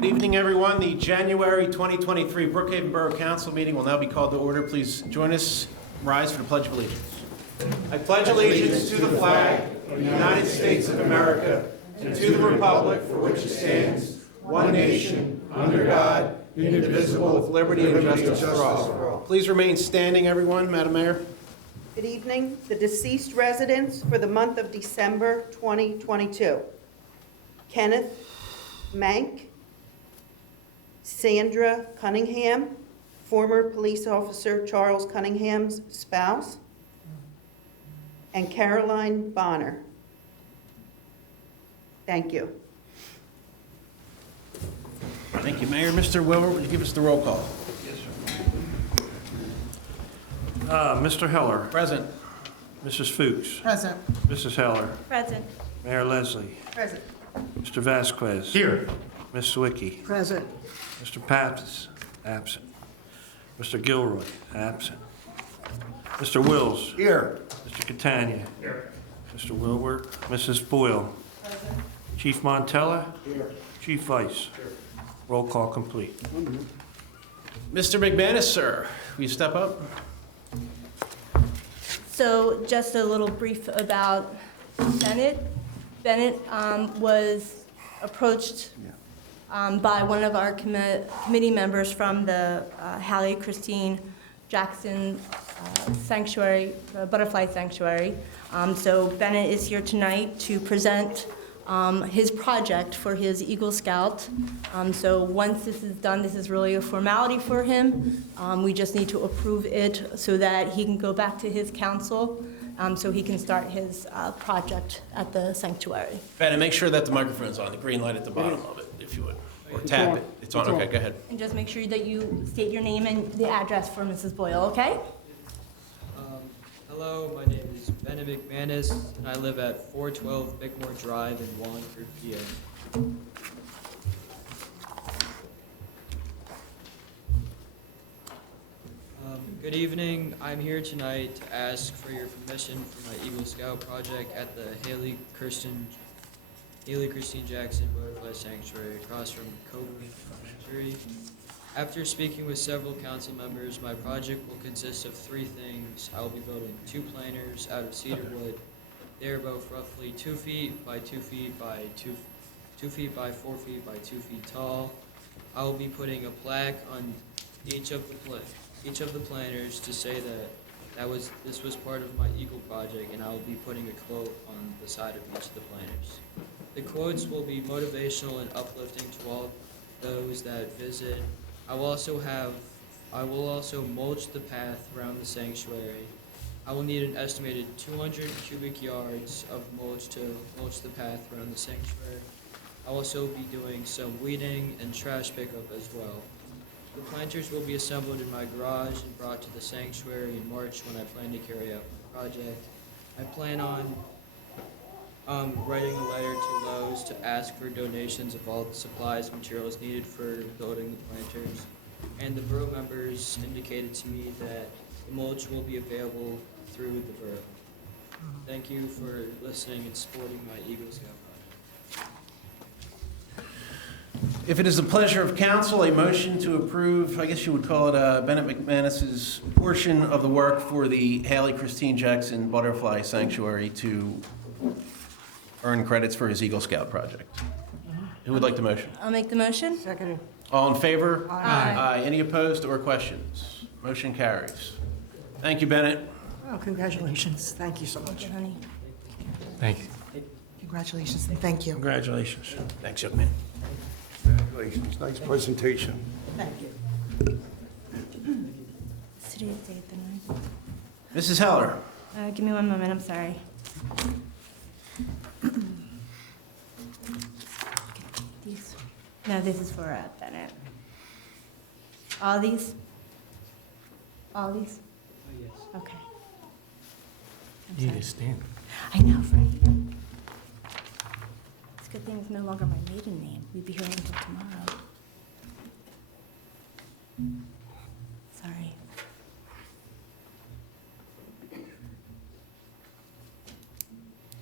Good evening, everyone. The January 2023 Brookhaven Borough Council meeting will now be called to order. Please join us. Rise for the Pledge of Allegiance. I pledge allegiance to the flag of the United States of America and to the republic for which it stands, one nation, under God, indivisible, with liberty and justice for all. Please remain standing, everyone. Madam Mayor. Good evening. The deceased residents for the month of December 2022. Kenneth Mank, Sandra Cunningham, former police officer Charles Cunningham's spouse, and Caroline Bonner. Thank you. Thank you, Mayor. Mr. Wilbur, would you give us the roll call? Yes, sir. Mr. Heller. Present. Mrs. Fuchs. Present. Mrs. Heller. Present. Mayor Leslie. Present. Mr. Vasquez. Here. Ms. Sawicki. Present. Mr. Pappas, absent. Mr. Gilroy, absent. Mr. Wills. Here. Mr. Catania. Here. Mr. Wilbur. Mrs. Boyle. Present. Chief Montella. Here. Chief Vice. Here. Roll call complete. Mr. McManus, sir, will you step up? So just a little brief about Bennett. Bennett was approached by one of our committee members from the Hallie Christine Jackson Sanctuary, Butterfly Sanctuary. So Bennett is here tonight to present his project for his Eagle Scout. So once this is done, this is really a formality for him. We just need to approve it so that he can go back to his council so he can start his project at the sanctuary. Ben, and make sure that the microphone's on, the green light at the bottom of it, if you would. Or tap it. It's on, okay, go ahead. And just make sure that you state your name and the address for Mrs. Boyle, okay? Hello, my name is Bennett McManus, and I live at 412 Bickmore Drive in Wallingford, PA. Good evening. I'm here tonight to ask for your permission for my Eagle Scout project at the Hallie Christine Jackson Butterfly Sanctuary across from Coburn, Missouri. After speaking with several council members, my project will consist of three things. I will be building 2 planters out of cedar wood. They are both roughly 2 feet by 2 feet by 2 feet by 4 feet by 2 feet tall. I will be putting a plaque on each of the planters to say that this was part of my Eagle project, and I will be putting a quote on the side of each of the planters. The quotes will be motivational and uplifting to all those that visit. I will also mulch the path around the sanctuary. I will need an estimated 200 cubic yards of mulch to mulch the path around the sanctuary. I'll also be doing some weeding and trash pickup as well. The planters will be assembled in my garage and brought to the sanctuary in March when I plan to carry out the project. I plan on writing a letter to Lowe's to ask for donations of all the supplies and materials needed for building the planters. And the borough members indicated to me that the mulch will be available through the borough. Thank you for listening and supporting my Eagle Scout project. If it is the pleasure of council, a motion to approve, I guess you would call it Bennett McManus's portion of the work for the Hallie Christine Jackson Butterfly Sanctuary to earn credits for his Eagle Scout project. Who would like the motion? I'll make the motion. Second. All in favor? Aye. Any opposed or questions? Motion carries. Thank you, Bennett. Oh, congratulations. Thank you so Thank much. you, honey. Thank you. Congratulations and thank you. Congratulations. Thanks, young man. Congratulations, nice presentation. Thank you. It's today's date, the 9th. Mrs. Heller. Give me one moment, I'm sorry. These? No, this is for Bennett. All these? All these? Oh, yes. Okay. I'm You need sorry. to stand. I know, right? It's a good thing it's no longer my maiden name. We'd be here until tomorrow. Sorry.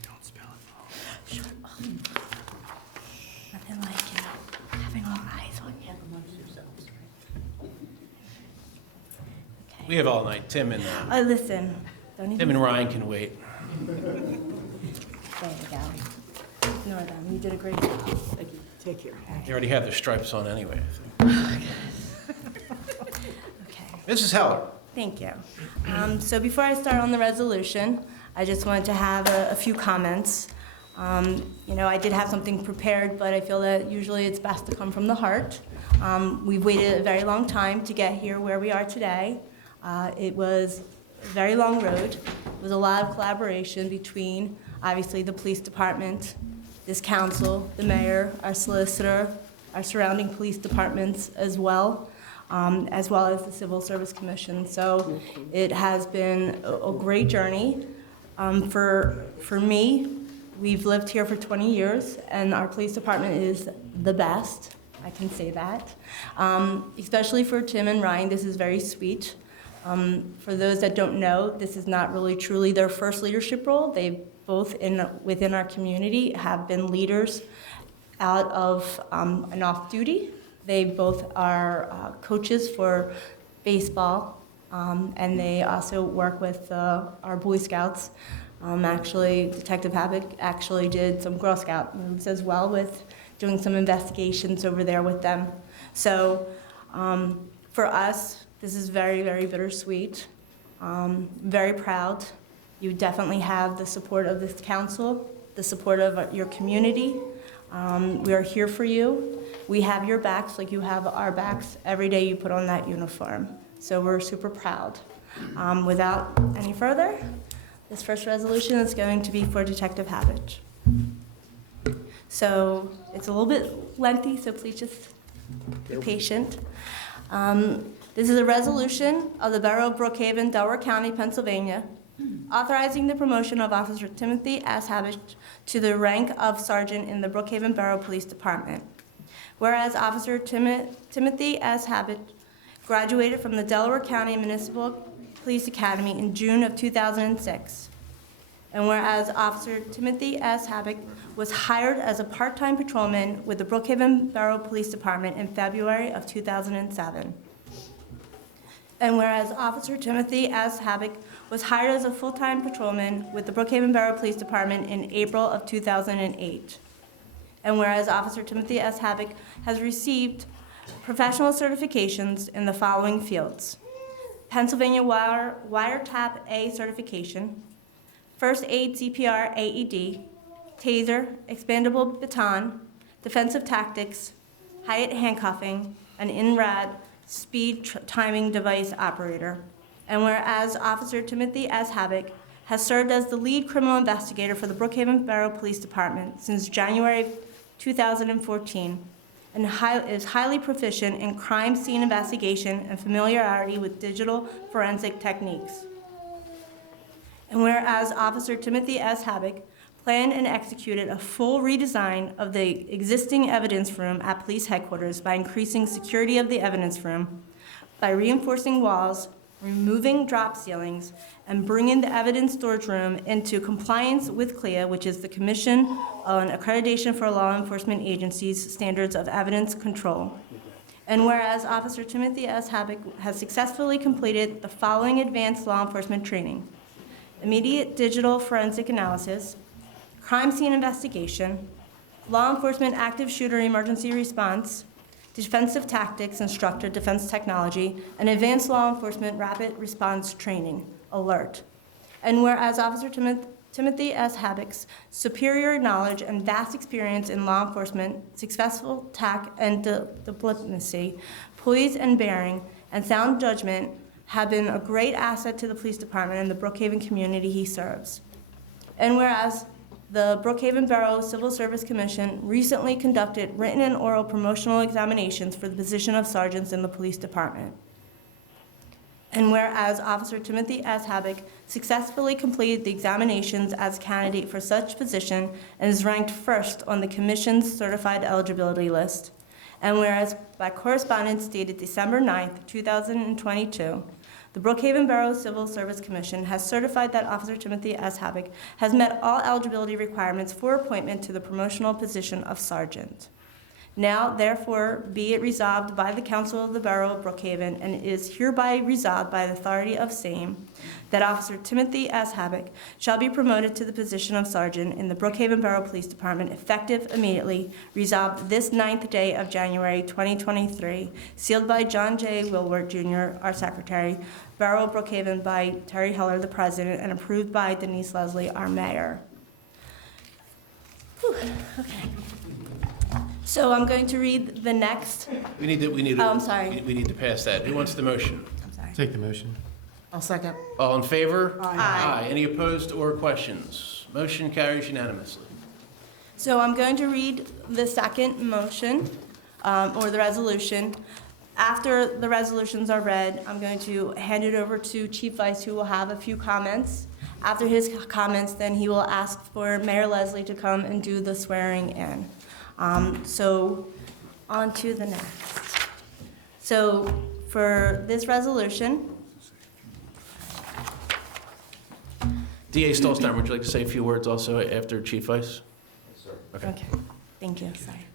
Don't spell it. Sure. Oh. Nothing like, having all eyes We have all night. Tim and Listen, don't even. Tim and Ryan can wait. There you go. Ignore them. You did a great job. Thank you. Take care. They already have their stripes on anyway. I think. Okay. Mrs. Heller. Thank you. So before I start on the resolution, I just wanted to have a few comments. You know, I did have something prepared, but I feel that usually it's best to come from the heart. We've waited a very long time to get here where we are today. It was a very long road. It was a lot of collaboration between, obviously, the police department, this council, the mayor, our solicitor, our surrounding police departments as well as the Civil Service Commission. So it has been a great journey. For me, we've lived here for 20 years, and our police department is the best. I can say that. Especially for Tim and Ryan, this is very sweet. For those that don't know, this is not really truly their first leadership role. They both within our community have been leaders out of and off duty. They both are coaches for baseball, and they also work with our Boy Scouts. Actually, Detective Havoc actually did some Girl Scout moves as well, with doing some investigations over there with them. So for us, this is very, very bittersweet. Very proud. You definitely have the support of this council, the support of your community. We are here for you. We have your backs like you have our backs every day you put on that uniform. So we're super proud. Without any further, this first resolution is going to be for Detective Havoc. So it's a little bit lengthy, so please just be patient. This is a resolution of the Borough of Brookhaven, Delaware County, Pennsylvania, authorizing the promotion of Officer Timothy S. Havoc to the rank of Sergeant in the Brookhaven Borough Police Department. Whereas Officer Timothy S. Havoc graduated from the Delaware County Municipal Police Academy in June of 2006. And whereas Officer Timothy S. Havoc was hired as a part-time patrolman with the Brookhaven Borough Police Department in February of 2007. And whereas Officer Timothy S. Havoc was hired as a full-time patrolman with the Brookhaven Borough Police Department in April of 2008. And whereas Officer Timothy S. Havoc has received professional certifications in the following fields: Pennsylvania Wiretap A certification, First Aid CPR AED, Taser, Expandable Baton, Defensive Tactics, Hyatt Handcuffing, and INRAD Speed Timing Device Operator. And whereas Officer Timothy S. Havoc has served as the lead criminal investigator for the Brookhaven Borough Police Department since January 2014, and is highly proficient in crime scene investigation and familiarity with digital forensic techniques. And whereas Officer Timothy S. Havoc planned and executed a full redesign of the existing evidence room at police headquarters by increasing security of the evidence room, by reinforcing walls, removing drop ceilings, and bringing the evidence storage room into compliance with CLIA, which is the Commission on Accreditation for Law Enforcement Agencies Standards of Evidence Control. And whereas Officer Timothy S. Havoc has successfully completed the following advanced law enforcement training: immediate digital forensic analysis, crime scene investigation, law enforcement active shooter emergency response, defensive tactics instructor defense technology, and advanced law enforcement rapid response training, ALERT. And whereas Officer Timothy S. Havoc's superior knowledge and vast experience in law enforcement, successful tact and diplomacy, poise and bearing, and sound judgment have been a great asset to the police department and the Brookhaven community he serves. And whereas the Brookhaven Borough Civil Service Commission recently conducted written and oral promotional examinations for the position of sergeants in the police department. And whereas Officer Timothy S. Havoc successfully completed the examinations as a candidate for such position and is ranked first on the Commission's certified eligibility list. And whereas by correspondence dated December 9th, 2022, the Brookhaven Borough Civil Service Commission has certified that Officer Timothy S. Havoc has met all eligibility requirements for appointment to the promotional position of sergeant. Now, therefore, be it resolved by the Council of the Borough of Brookhaven, and it is hereby resolved by the authority of same, that Officer Timothy S. Habak shall be promoted to the position of sergeant in the Brookhaven Borough Police Department effective immediately, resolved this 9th day of January 2023, sealed by John J. Wilwert Jr., our secretary, Borough of Brookhaven by Terry Heller, the president, and approved by Denise Leslie, our mayor. Whew, okay. So I'm going to read the next. We need to. Oh, I'm sorry. We need to pass that. Who wants the motion? I'm sorry. Take the motion. I'll second. All in favor? Aye. Any opposed or questions? Motion carries unanimously. So I'm going to read the second motion, or the resolution. After the resolutions are read, I'm going to hand it over to Chief Vice, who will have a few comments. After his comments, then he will ask for Mayor Leslie to come and do the swearing in. So on to the next. So for this resolution, DA Stolstein, would you like to say a few words also after Chief Vice? Yes, sir. okay, thank you, sorry.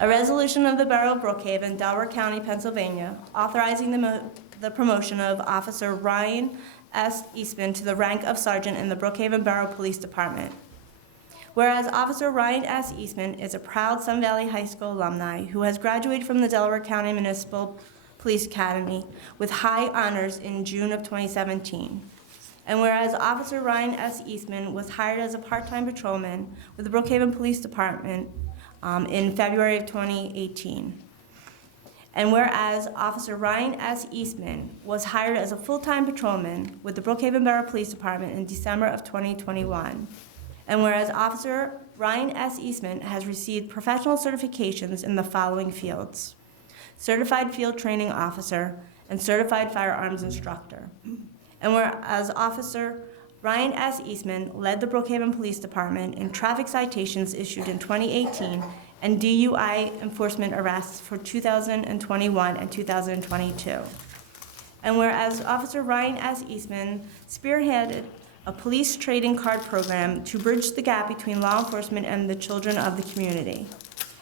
A resolution of the Borough of Brookhaven, Delaware County, Pennsylvania, authorizing the promotion of Officer Ryan S. Eastman to the rank of sergeant in the Brookhaven Borough Police Department. Whereas Officer Ryan S. Eastman is a proud Sun Valley High School alumni who has graduated from the Delaware County Municipal Police Academy with high honors in June of 2017. And whereas Officer Ryan S. Eastman was hired as a part-time patrolman with the Brookhaven Police Department in February of 2018. And whereas Officer Ryan S. Eastman was hired as a full-time patrolman with the Brookhaven Borough Police Department in December of 2021. And whereas Officer Ryan S. Eastman has received professional certifications in the following fields: Certified Field Training Officer and Certified Firearms Instructor. And whereas Officer Ryan S. Eastman led the Brookhaven Police Department in traffic citations issued in 2018 and DUI enforcement arrests for 2021 and 2022. And whereas Officer Ryan S. Eastman spearheaded a police trading card program to bridge the gap between law enforcement and the children of the community.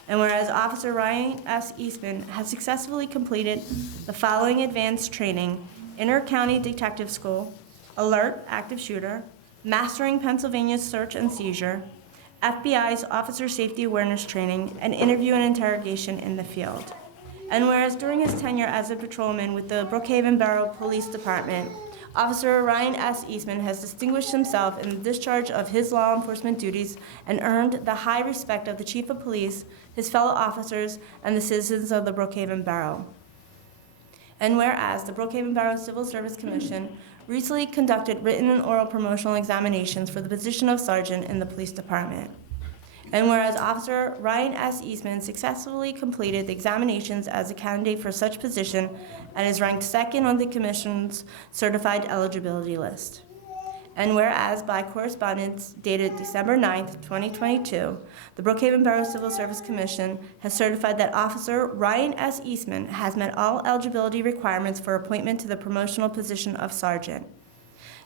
And whereas Officer Ryan S. Eastman has successfully completed the following advanced training: Inter-County Detective School, Alert Active Shooter, Mastering Pennsylvania Search and Seizure, FBI's Officer Safety Awareness Training, and Interview and Interrogation in the Field. And whereas during his tenure as a patrolman with the Brookhaven Borough Police Department, Officer Ryan S. Eastman has distinguished himself in the discharge of his law enforcement duties and earned the high respect of the Chief of Police, his fellow officers, and the citizens of the Brookhaven Borough. And whereas the Brookhaven Borough Civil Service Commission recently conducted written and oral promotional examinations for the position of sergeant in the police department. And whereas Officer Ryan S. Eastman successfully completed the examinations as a candidate for such position and is ranked second on the Commission's certified eligibility list. And whereas by correspondence dated December 9th, 2022, the Brookhaven Borough Civil Service Commission has certified that Officer Ryan S. Eastman has met all eligibility requirements for appointment to the promotional position of sergeant.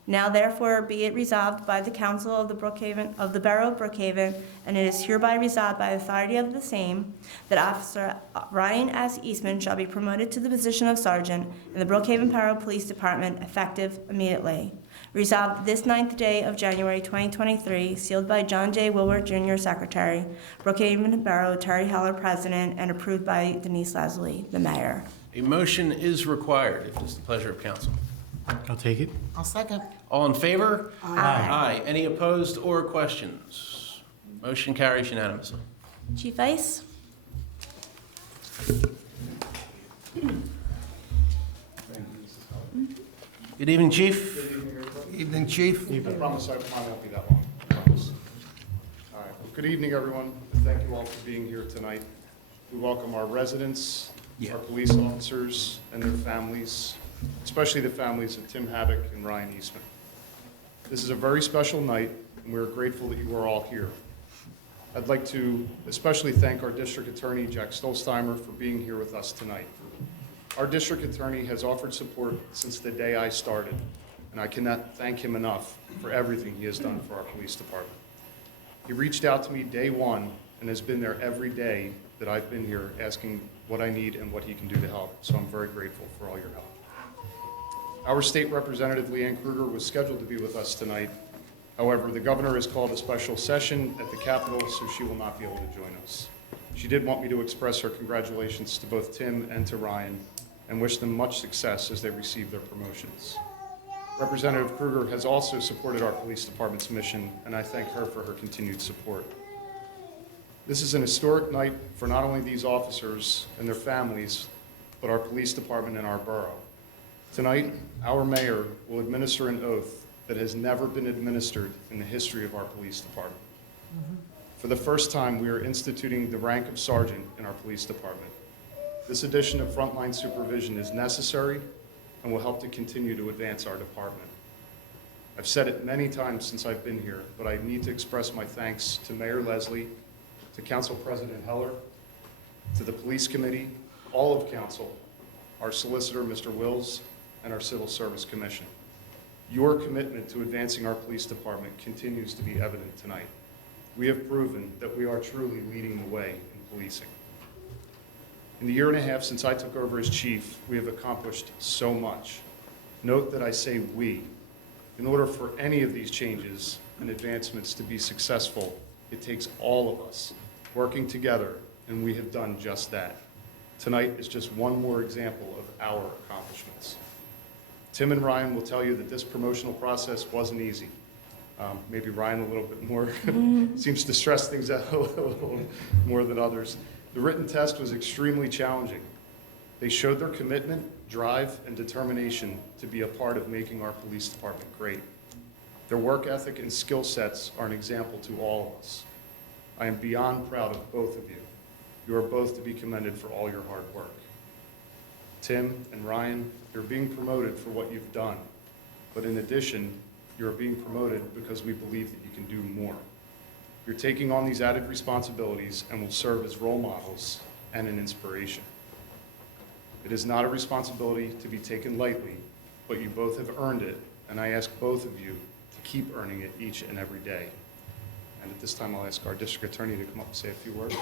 Now therefore be it resolved by the Council of the Borough of Brookhaven, and it is hereby resolved by authority of the same, that Officer Ryan S. Eastman shall be promoted to the position of sergeant in the Brookhaven Borough Police Department effective immediately. Resolved this 9th day of January 2023, sealed by John J. Wilwert Jr., Secretary, Brookhaven Borough, Terry Heller, President, and approved by Denise Leslie, the Mayor. A motion is required, if it is the pleasure of council. I'll take it. I'll second. All in favor? Aye. Aye. Any opposed or questions? Motion carries unanimously. Chief Vice? Good evening, Chief. Evening, Chief. I promise I might not be that long. I promise. All right. Well, good evening, everyone. Thank you all for being here tonight. We welcome our residents, our police officers, and their families, especially the families of Tim Habak and Ryan Eastman. This is a very special night, and we're grateful that you are all here. I'd like to especially thank our District Attorney, Jack Stolzheimer, for being here with us tonight. Our District Attorney has offered support since the day I started, and I cannot thank him enough for everything he has done for our police department. He reached out to me day one and has been there every day that I've been here asking what I need and what he can do to help. So I'm very grateful for all your help. Our State Representative Leanne Kruger was scheduled to be with us tonight. However, the governor has called a special session at the Capitol, so she will not be able to join us. She did want me to express her congratulations to both Tim and to Ryan and wish them much success as they receive their promotions. Representative Kruger has also supported our police department's mission, and I thank her for her continued support. This is an historic night for not only these officers and their families, but our police department and our borough. Tonight, our mayor will administer an oath that has never been administered in the history of our police department. For the first time, we are instituting the rank of sergeant in our police department. This addition of frontline supervision is necessary and will help to continue to advance our department. I've said it many times since I've been here, but I need to express my thanks to Mayor Leslie, to Council President Heller, to the Police Committee, all of Council, our Solicitor, Mr. Wills, and our Civil Service Commission. Your commitment to advancing our police department continues to be evident tonight. We have proven that we are truly leading the way in policing. In the year and a half since I took over as chief, we have accomplished so much. Note that I say we. In order for any of these changes and advancements to be successful, it takes all of us working together, and we have done just that. Tonight is just one more example of our accomplishments. Tim and Ryan will tell you that this promotional process wasn't easy. Maybe Ryan a little bit more, seems to stress things out a little more than others. The written test was extremely challenging. They showed their commitment, drive, and determination to be a part of making our police department great. Their work ethic and skill sets are an example to all of us. I am beyond proud of both of you. You are both to be commended for all your hard work. Tim and Ryan, you're being promoted for what you've done, but in addition, you're being promoted because we believe that you can do more. You're taking on these added responsibilities and will serve as role models and an inspiration. It is not a responsibility to be taken lightly, but you both have earned it, and I ask both of you to keep earning it each and every day. And at this time, I'll ask our district attorney to come up and say a few words.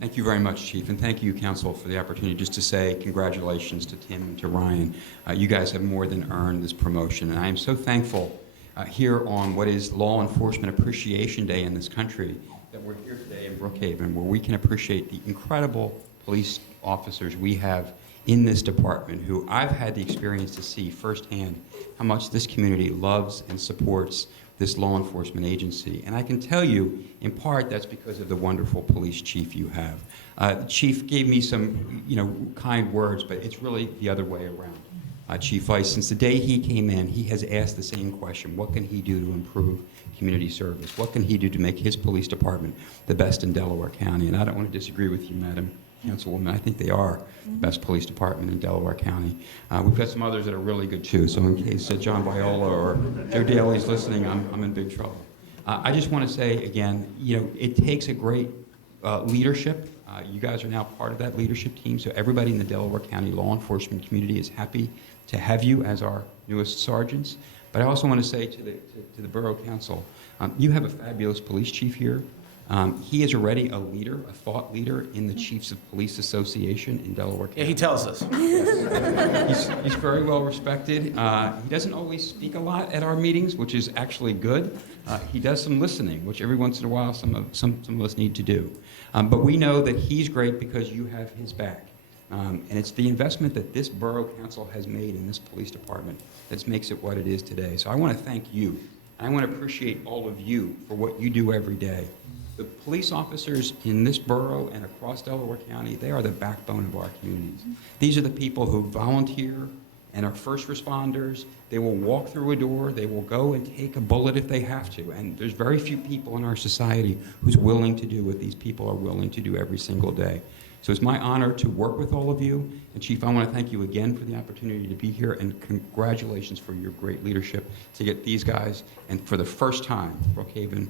Thank you very much, Chief, and thank you, Council, for the opportunity just to say congratulations to Tim and to Ryan. You guys have more than earned this promotion, and I am so thankful here on what is Law Enforcement Appreciation Day in this country that we're here today in Brookhaven, where we can appreciate the incredible police officers we have in this department, who I've had the experience to see firsthand how much this community loves and supports this law enforcement agency. And I can tell you, in part, that's because of the wonderful police chief you have. The chief gave me some, kind words, but it's really the other way around. Chief Weiss, since the day he came in, he has asked the same question: what can he do to improve community service? What can he do to make his police department the best in Delaware County? And I don't want to disagree with you, Madam Councilwoman. I think they are the best police department in Delaware County. We've got some others that are really good too, so in case John Viola or Joe Daly's listening, I'm in big trouble. I just want to say again, it takes a great leadership. You guys are now part of that leadership team, so everybody in the Delaware County law enforcement community is happy to have you as our newest sergeants. But I also want to say to the Borough Council, you have a fabulous police chief here. He is already a leader, a thought leader in the Chiefs of Police Association in Delaware County. Yeah, he tells us. He's very well respected. He doesn't always speak a lot at our meetings, which is actually good. He does some listening, which every once in a while some of us need to do. But we know that he's great because you have his back. And it's the investment that this Borough Council has made in this police department that makes it what it is today. So I want to thank you. I want to appreciate all of you for what you do every day. The police officers in this borough and across Delaware County, they are the backbone of our communities. These are the people who volunteer and are first responders. They will walk through a door. They will go and take a bullet if they have to. And there's very few people in our society who's willing to do what these people are willing to do every single day. So it's my honor to work with all of you. And Chief, I want to thank you again for the opportunity to be here, and congratulations for your great leadership to get these guys. And for the first time, Brookhaven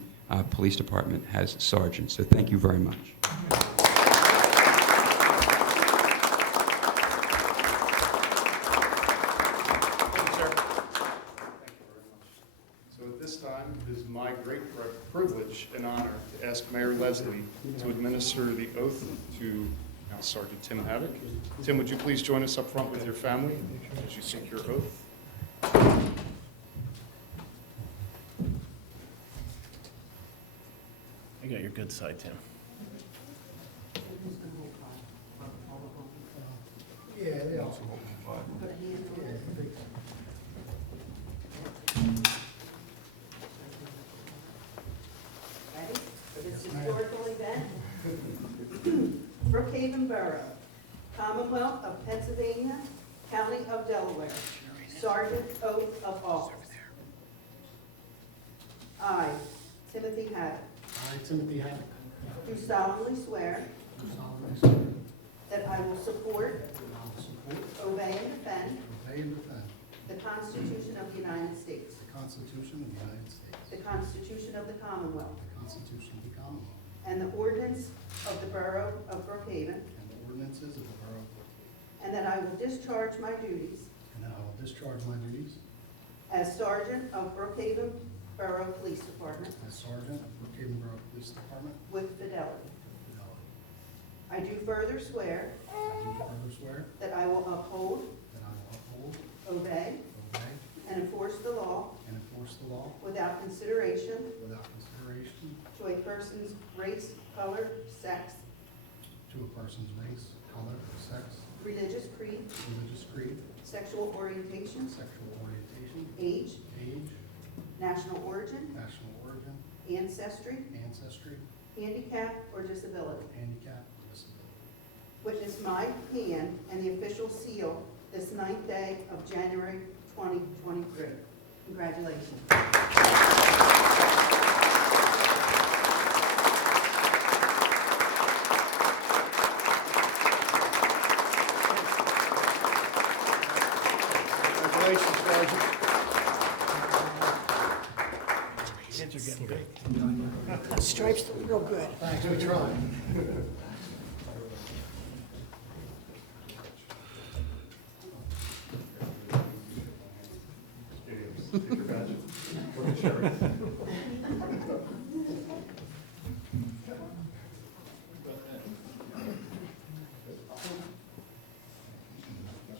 Police Department has sergeants. So thank you very much. So at this time, it is my great to ask Mayor Leslie to administer the oath to Sergeant Tim Havoc. Tim, would you please join us up front with your family as you take your oath? I got your good side, Tim. Ready for this historical event? Brookhaven Borough, Commonwealth of Pennsylvania, County of Delaware, Sergeant Oath of Office. I, Timothy Haddock, I, Timothy Haddock, do solemnly swear do solemnly swear that I will support, that I will support, obey, and defend obey, and defend the Constitution of the United States, the Constitution of the United States, the Constitution of the Commonwealth, the Constitution of the Commonwealth, and the ordinance of the Borough of Brookhaven, and the ordinances of the Borough of Brookhaven, and that I will discharge my duties and that I will discharge my duties as Sergeant of Brookhaven Borough Police Department as Sergeant of Brookhaven Borough Police Department with fidelity. with fidelity. I do further swear I do further swear that I will uphold, that I will uphold, obey, obey, and enforce the law and enforce the law without consideration without consideration to a person's race, color, sex, to a person's race, color, sex, religious creed, religious creed, sexual orientation, sexual orientation, age, age, national origin, national origin, ancestry, ancestry, handicap, or disability. handicap, or disability. Witness my hand and the official seal this 9th day of January 2023. Congratulations. Congratulations, Sergeant. Kids are getting big. Stripes look real good. Thanks, we tried. Take your badge. Look at Sherry.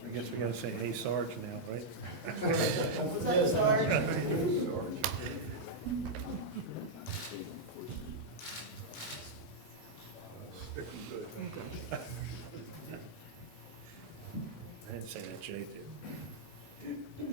I guess we gotta say, hey, Sarge now, right? What's up, Sarge? I didn't say that, Jay did.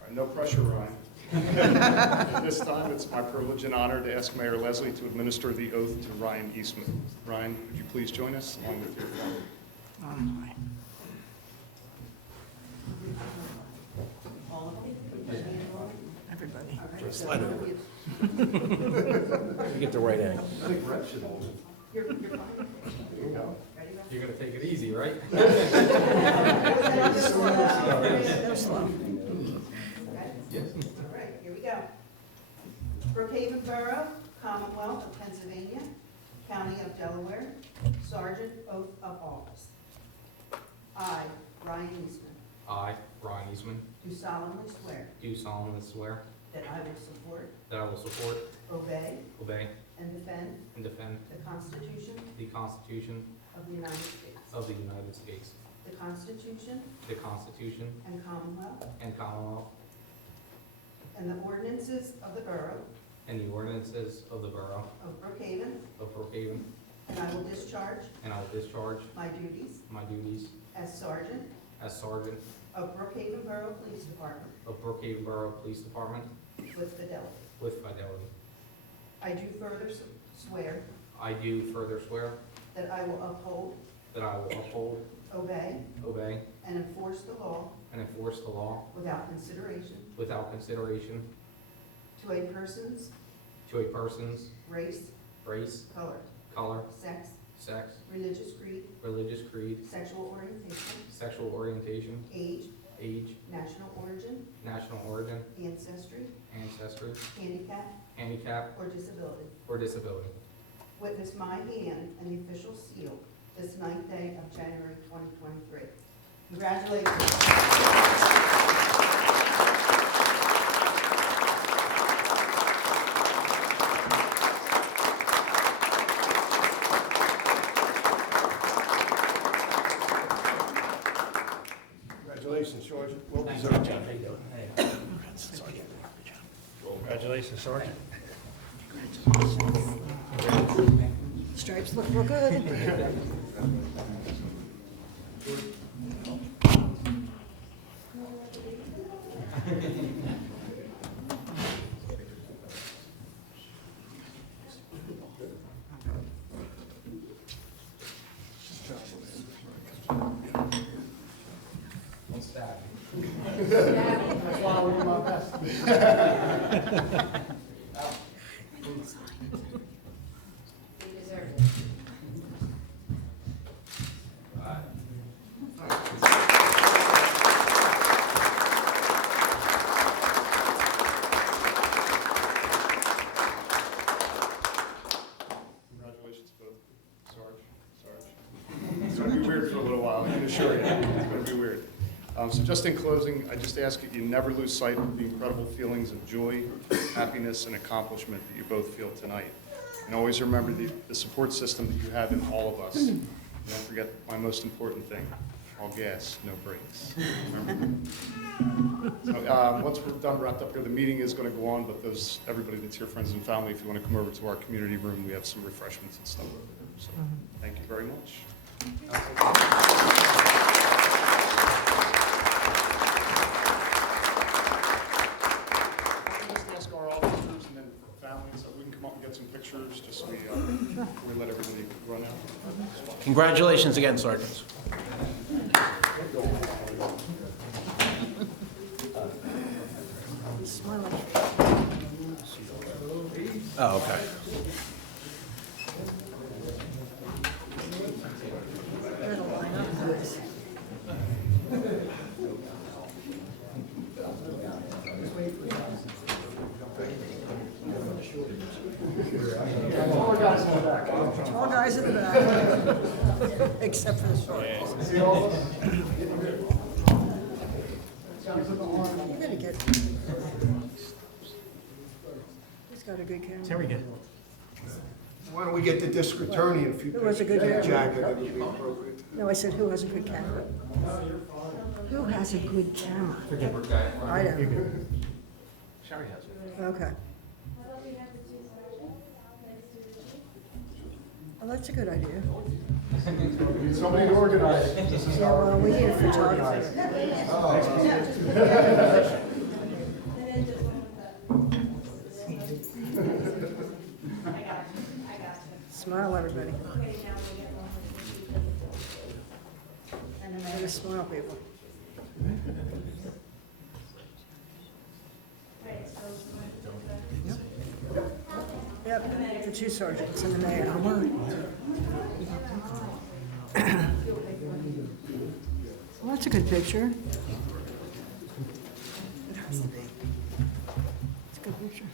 All right, no pressure, Ryan. At this time, it's my privilege and honor to ask Mayor Leslie to administer the oath to Ryan Eastman. Ryan, would you please join us along with your family? Everybody. Slide over. Get the right angle. I think Brett should hold it. You're fine. There you go. Ready? Go. You're gonna take it easy, right? Was that just Go slow. Yes. All right, here we go. Brookhaven Borough, Commonwealth of Pennsylvania, County of Delaware, Sergeant Oath of Office. I, Ryan Eastman, I, Ryan Eastman, do solemnly swear do solemnly swear that I will support, that I will support, obey, obey, and defend and defend the Constitution the Constitution of the United States, of the United States, the Constitution the Constitution and Commonwealth, and Commonwealth, and the ordinances of the Borough and the ordinances of the Borough of Brookhaven, of Brookhaven, and I will discharge and I will discharge my duties my duties as Sergeant as Sergeant of Brookhaven Borough Police Department of Brookhaven Borough Police Department with fidelity. with fidelity. I do further swear I do further swear that I will uphold, that I will uphold, obey, obey, and enforce the law and enforce the law without consideration without consideration to a person's to a person's race, race, color, color, sex, sex, religious creed, sexual orientation, age, national origin, ancestry, handicap, or disability. Witness my hand and the official seal this 9th day of January 2023. Congratulations. Congratulations, Sergeant. Well deserved. Congratulations, Sergeant. Stripes look real good. That's why I will do my best. Congratulations, both. Sarge. It's going to be weird for a little while, I can assure you. It's going to be weird. So just in closing, I just ask that you never lose sight of the incredible feelings of joy, happiness, and accomplishment that you both feel tonight. And always remember the support system that you have in all of us. And don't forget my most important thing, all gas, no brakes. Remember? So, once we're done, wrapped up here, the meeting is going to go on, but everybody that's here, friends and family, if you want to come over to our community room, we have some refreshments and stuff over there. So thank you very much. Just ask our officers and then families that we can come up and get some pictures, just so we let everybody run out. Congratulations again, Sergeants. Smiling. Oh, okay. Better line up, guys. All the guys in the back. All guys in the back, except for the short. See all of us? You're gonna get. He's got a good camera. There we go. Why don't we get the district attorney in a few Who has a good pictures? camera? Jacket, that would be appropriate. No, I said, who has a good camera? Who has a good camera? I don't. Sherry has it. Okay. Well, that's a good idea. Need somebody to organize. Yeah, well, we need a photographer. Smile, everybody. Let us smile, people. Yep, the two sergeants and the mayor. Well, that's a good picture. It has to be. It's a good picture.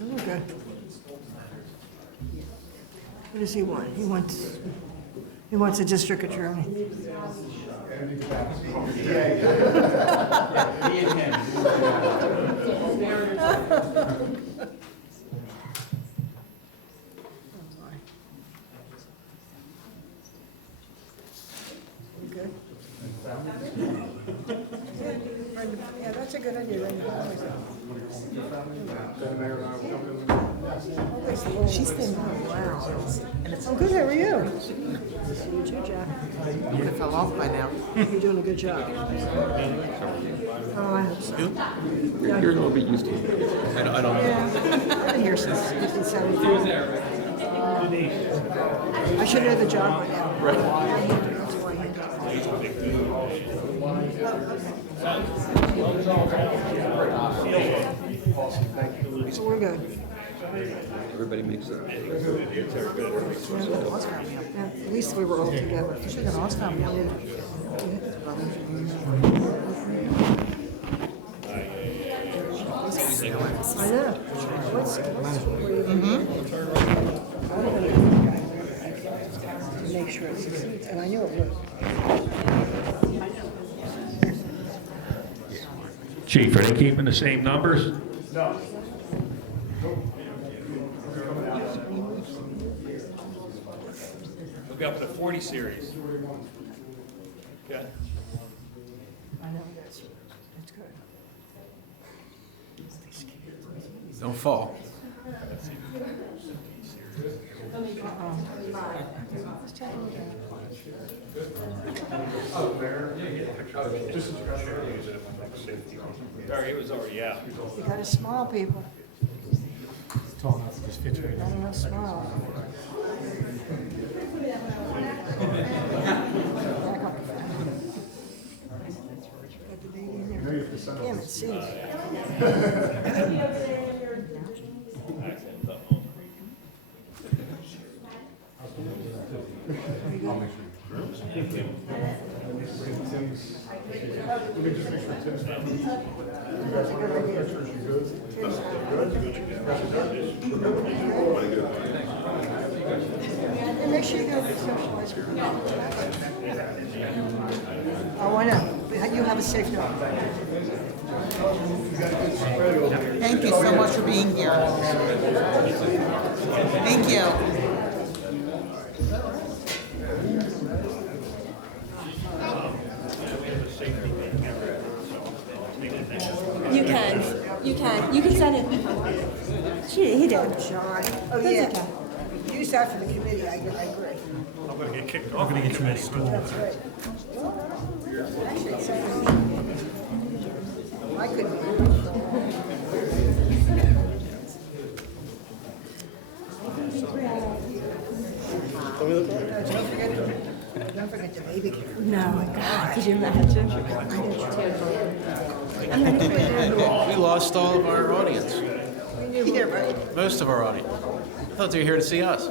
Oh, okay. What does he want? He wants a district attorney. You good? Yeah, that's a good idea. She's been around. Oh, good, how are you? You too, Jack. I would have fell off by now. You're doing a good job. Oh, I hope so. You're a little bit used to it. I don't know. Yeah, I've been here since 1974. I should know the job by now. Right. That's why I- So we're good. Everybody makes it. At least we were all together. Should have asked them. I know. What's make sure it succeeds, and I knew it would. Chief, are they keeping the same numbers? No. We'll be up to the 40 series. Okay. I know, that's good. Don't fall. It was already out. You gotta smile, people. Tall enough to just fit right Not enough smile. Back up. Got the baby in there. Damn it, see. Let me just make sure Tim's family. You guys want to go pictures? You good? And make sure you go socialize. Oh, why not? You have a safe night. Thank you so much for being here. Thank you. You can set it. He did. John. Oh, yeah. Use that for the committee, I agree. I'm going to get kicked off. I'm going to get you my stool. That's right. Actually, it's I couldn't. Don't forget the baby carriage. No, God, could you imagine? We lost all of our audience, Yeah, right. most of our audience. I thought they were here to see us.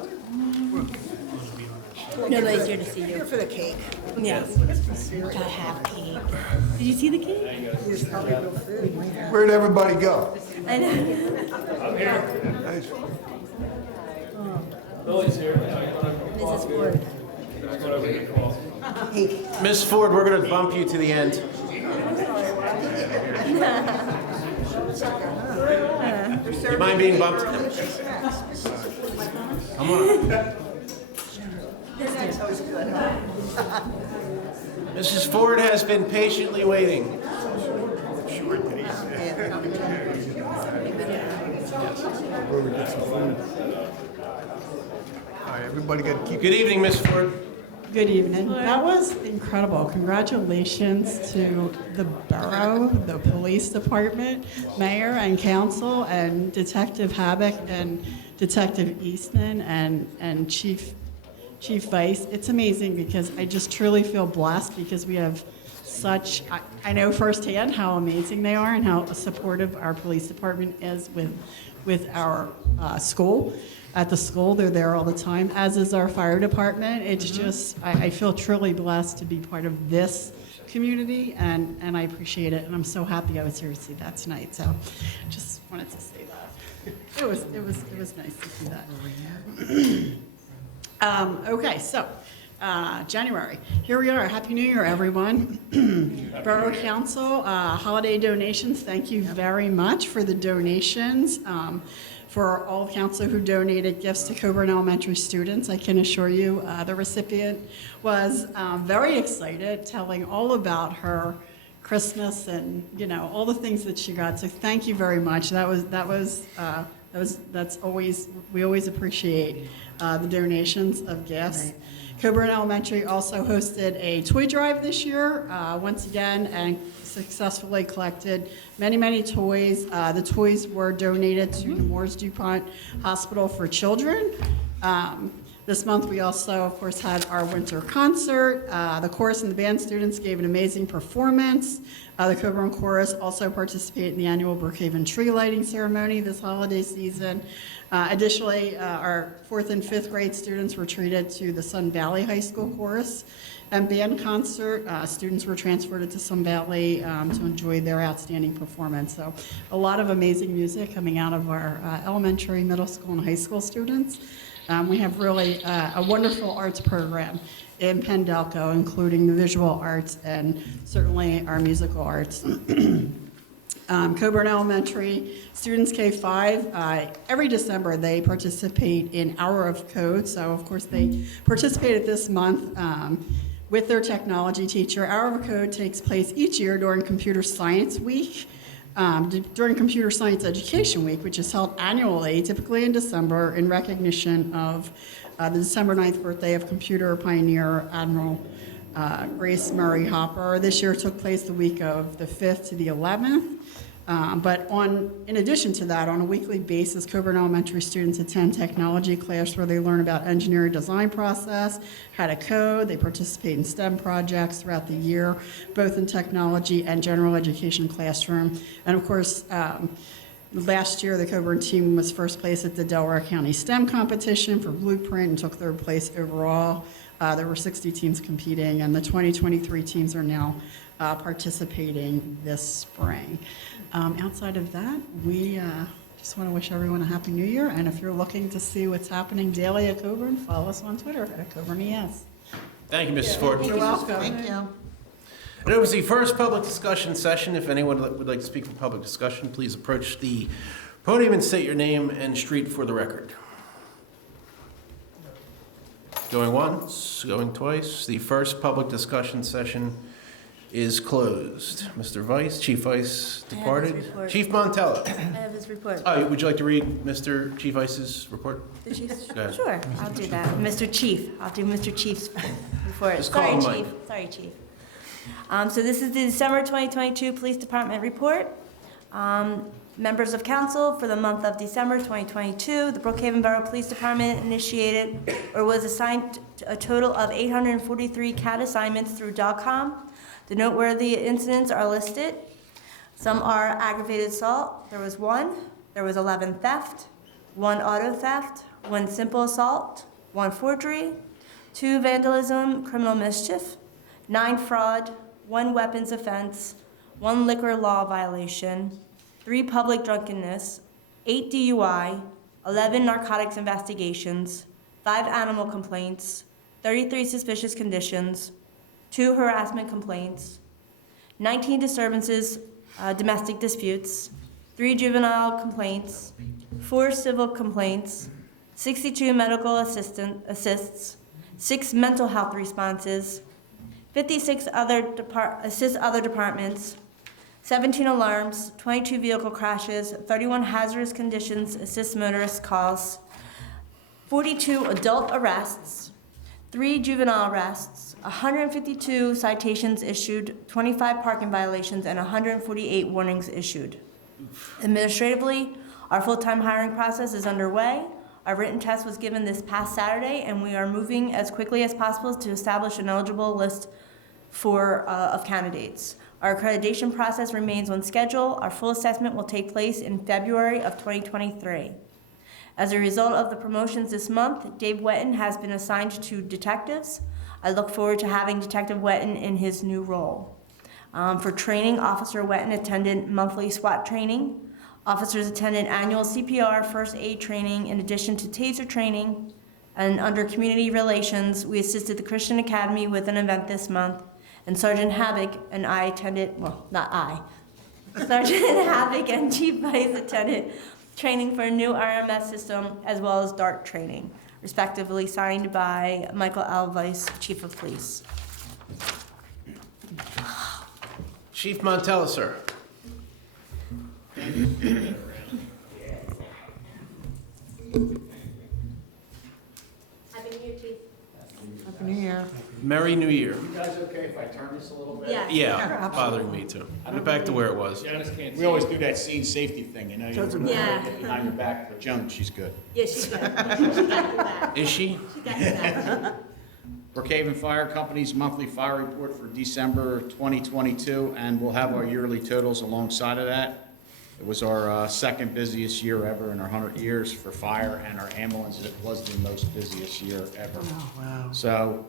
Nobody's here to see Here you. for the cake. Yes. Gotta have cake. Did you see the cake? There's probably no food. Where'd everybody go? I know. Mrs. Ford. Miss Ford, we're going to bump you to the end. You mind being bumped? Come on. Mrs. Ford has been patiently waiting. All right, everybody got to keep. Good evening, Miss Ford. Good evening. That was incredible. Congratulations to the borough, the police department, mayor and council, and Detective Habak and Detective Easton and Chief Vice. It's amazing because I just truly feel blessed because we have such, I know firsthand how amazing they are and how supportive our police department is with our school. At the school, they're there all the time, as is our fire department. It's just, I feel truly blessed to be part of this community, and I appreciate it, and I'm so happy I was here to see that tonight, so just wanted to say that. It was nice to see that. Okay, so, January, here we are. Happy New Year, everyone. Borough Council, holiday donations, thank you very much for the donations. For all council who donated gifts to Coburn Elementary students, I can assure you the recipient was very excited, telling all about her Christmas and all the things that she got. So thank you very much. That's always, we always appreciate the donations of gifts. Coburn Elementary also hosted a toy drive this year, once again, and successfully collected many toys. The toys were donated to the Morse DuPont Hospital for Children. This month, we also, of course, had our winter concert. The chorus and the band students gave an amazing performance. The Coburn Chorus also participated in the annual Brookhaven tree lighting ceremony this holiday season. Additionally, our 4th and 5th grade students were treated to the Sun Valley High School Chorus and band concert. Students were transported to Sun Valley to enjoy their outstanding performance. So a lot of amazing music coming out of our elementary, middle school, and high school students. We have really a wonderful arts program in Pendelco, including the visual arts and certainly our musical arts. Coburn Elementary, students K-5, every December they participate in Hour of Code. So of course they participated this month with their technology teacher. Hour of Code takes place each year during Computer Science Week. During Computer Science Education Week, which is held annually, typically in December, in recognition of the December 9th birthday of computer pioneer Admiral Grace Murray Hopper. This year took place the week of the 5th to the 11th. But in addition to that, on a weekly basis, Coburn Elementary students attend technology class where they learn about engineering design process, how to code. They participate in STEM projects throughout the year, both in technology and general education classroom. And of course, last year, the Coburn team was first place at the Delaware County STEM competition for Blueprint and took third place overall. There were 60 teams competing, and the 2023 teams are now participating this spring. Outside of that, we just want to wish everyone a Happy New Year, and if you're looking to see what's happening daily at Coburn, follow us on Twitter at CoburnES. Thank you, Mrs. Ford. You're welcome. Thank you. And it was the first public discussion session. If anyone would like to speak for public discussion, please approach the podium and state your name and street for the record. Going once, going twice. The first public discussion session is closed. Mr. Vice, Chief Vice departed. Chief Montella. I have his report. Would you like to read Mr. Chief Vice's report? The Chief's? Go ahead. Sure, I'll do that. Mr. Chief, I'll do Mr. Chief's report. Just call him Sorry, Mike. Chief. Sorry, Chief. So this is the December 2022 Police Department report. Members of council, for the month of December 2022, the Brookhaven Borough Police Department initiated or was assigned a total of 843 CAT assignments through DOCOM. The noteworthy incidents are listed. Some are aggravated assault. There was 1. There was 11 theft, 1 auto theft, 1 simple assault, 1 forgery, 2 vandalism, criminal mischief, 9 fraud, 1 weapons offense, 1 liquor law violation, 3 public drunkenness, 8 DUI, 11 narcotics investigations, 5 animal complaints, 33 suspicious conditions, 2 harassment complaints, 19 disturbances, domestic disputes, 3 juvenile complaints, 4 civil complaints, 62 medical assists, 6 mental health responses, 56 assist other departments, 17 alarms, 22 vehicle crashes, 31 hazardous conditions assist motorist calls, 42 adult arrests, 3 juvenile arrests, 152 citations issued, 25 parking violations, and 148 warnings issued. Administratively, our full-time hiring process is underway. Our written test was given this past Saturday, and we are moving as quickly as possible to establish an eligible list of candidates. Our accreditation process remains on schedule. Our full assessment will take place in February of 2023. As a result of the promotions this month, Dave Wetton has been assigned to detectives. I look forward to having Detective Wetton in his new role. For training, Officer Wetton attended monthly SWAT training. Officers attended annual CPR first aid training in addition to TASER training. And under community relations, we assisted the Christian Academy with an event this month. And Sergeant Havoc and I attended, well, not I, Sergeant Havoc and Chief Vice attended training for a new RMS system as well as DART training, respectively signed by Michael Alvice, Chief of Police. Chief Montella, sir. Happy New Year, Chief. Happy New Year. Merry New Year. You guys okay if I turn this a little bit? Yeah, bothering me too. Get back to where it was. We always do that scene safety thing, you know? Doesn't Yeah. Get behind your back, but Joan, she's good. Yeah, she's good. She got your back. Is she? She got your back. Brookhaven Fire Company's monthly fire report for December 2022, and we'll have our yearly totals alongside of that. It was our second busiest year ever in our 100 years for fire, and our ambulance, it was the most busiest year ever. Oh, wow. So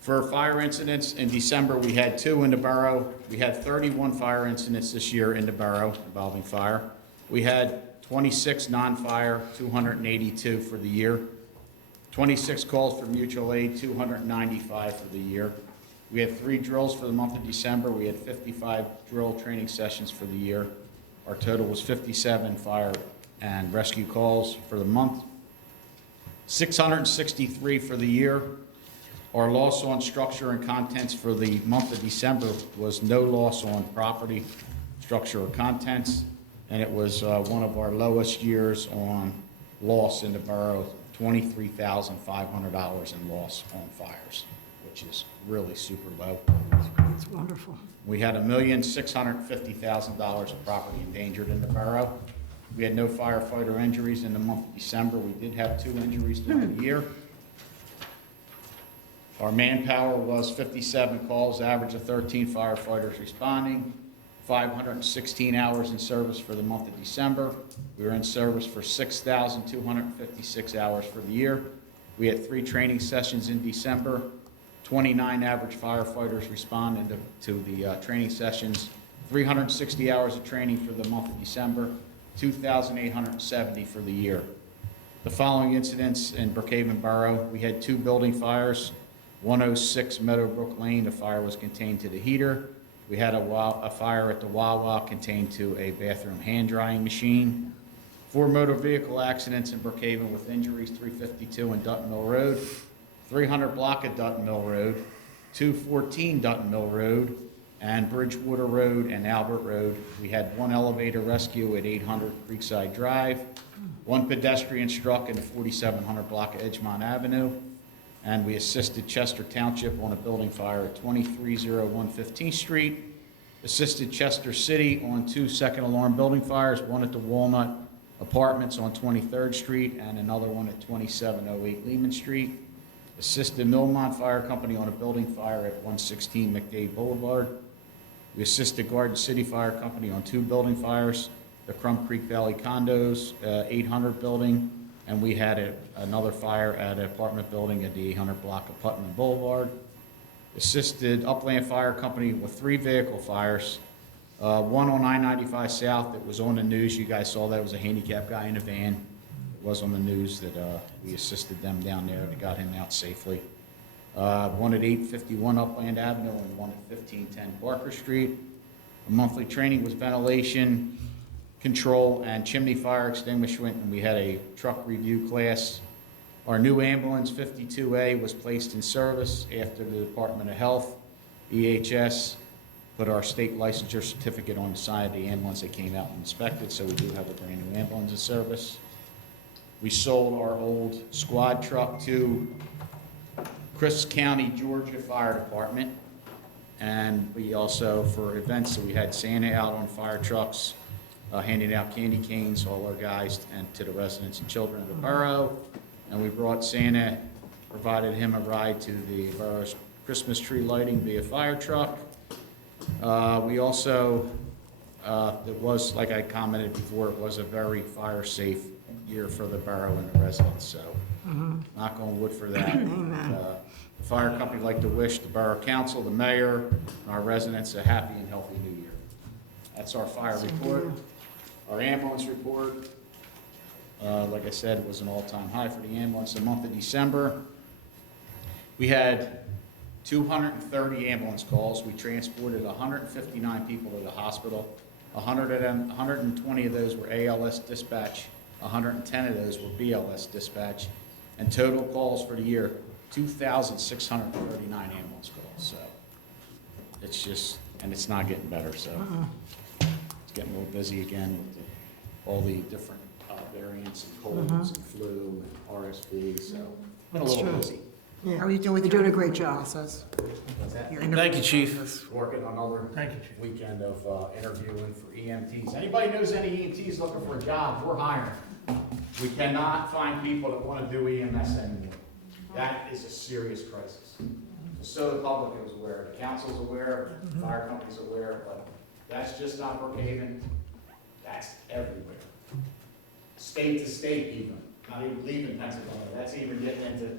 for fire incidents, in December, we had 2 in the borough. We had 31 fire incidents this year in the borough involving fire. We had 26 non-fire, 282 for the year. 26 calls for mutual aid, 295 for the year. We had 3 drills for the month of December. We had 55 drill training sessions for the year. Our total was 57 fire and rescue calls for the month. 663 for the year. Our loss on structure and contents for the month of December was no loss on property, structure, or contents, and it was one of our lowest years on loss in the borough, $23,500 in loss on fires, which is really super low. It's wonderful. We had $1,650,000 of property endangered in the borough. We had no firefighter injuries in the month of December. We did have 2 injuries during the year. Our manpower was 57 calls, average of 13 firefighters responding, 516 hours in service for the month of December. We were in service for 6,256 hours for the year. We had 3 training sessions in December. 29 average firefighters responded to the training sessions. 360 hours of training for the month of December. 2,870 for the year. The following incidents in Brookhaven Borough: we had 2 building fires. 106 Meadowbrook Lane, the fire was contained to the heater. We had a fire at the Wawa contained to a bathroom hand drying machine. 4 motor vehicle accidents in Brookhaven with injuries: 352 in Dutton Mill Road, 300 block of Dutton Mill Road, 214 Dutton Mill Road, and Bridgewater Road and Albert Road. We had 1 elevator rescue at 800 Creekside Drive, 1 pedestrian struck in the 4700 block of Edgemont Avenue, and we assisted Chester Township on a building fire at 2301 15th Street, assisted Chester City on 2 second alarm building fires, 1 at the Walnut Apartments on 23rd Street and another one at 2708 Lehman Street, assisted Millmont Fire Company on a building fire at 116 McDade Boulevard. We assisted Garden City Fire Company on 2 building fires, the Crum Creek Valley Condos, 800 building, and we had another fire at an apartment building at the 800 block of Putnam Boulevard. Assisted Upland Fire Company with 3 vehicle fires, 1 on I-95 South that was on the news. You guys saw that. It was a handicapped guy in a van. It was on the news that we assisted them down there and got him out safely. 1 at 851 Upland Avenue and 1 at 1510 Parker Street. The monthly training was ventilation control and chimney fire extinguishment, and we had a truck review class. Our new ambulance 52A was placed in service after the Department of Health, EHS, put our state licensure certificate on the side of the ambulance. They came out and inspected, so we do have a brand new ambulance in service. We sold our old squad truck to Chris County, Georgia Fire Department, and we also, for events, so we had Santa out on fire trucks, handing out candy canes, all our guys, and to the residents and children of the borough. And we brought Santa, provided him a ride to the borough's Christmas tree lighting via fire truck. We also, it was, like I commented before, it was a very fire-safe year for the borough and the residents, so knock on wood for that. The fire company would like to wish the borough council, the mayor, and our residents a happy and healthy new year. That's our fire report. Our ambulance report, like I said, it was an all-time high for the ambulance. The month of December, we had 230 ambulance calls. We transported 159 people to the hospital. 120 of those were ALS dispatch. 110 of those were BLS dispatch. And total calls for the year, 2,639 ambulance calls. So it's just, and it's not getting better. So it's getting a little busy again with all the different variants and colds and flu and RSV. So been a little busy. Yeah. How are you doing with You're your doing a great job. process? Thank you, Chief. Working another weekend of interviewing for EMTs. Anybody knows any EMTs looking for a job? We're hiring. We cannot find people that want to do EMS anymore. That is a serious crisis. So the public is aware, the council's aware, the fire company's aware, but that's just not Brookhaven. That's everywhere. State to state even, not even leaving Pennsylvania. That's even getting into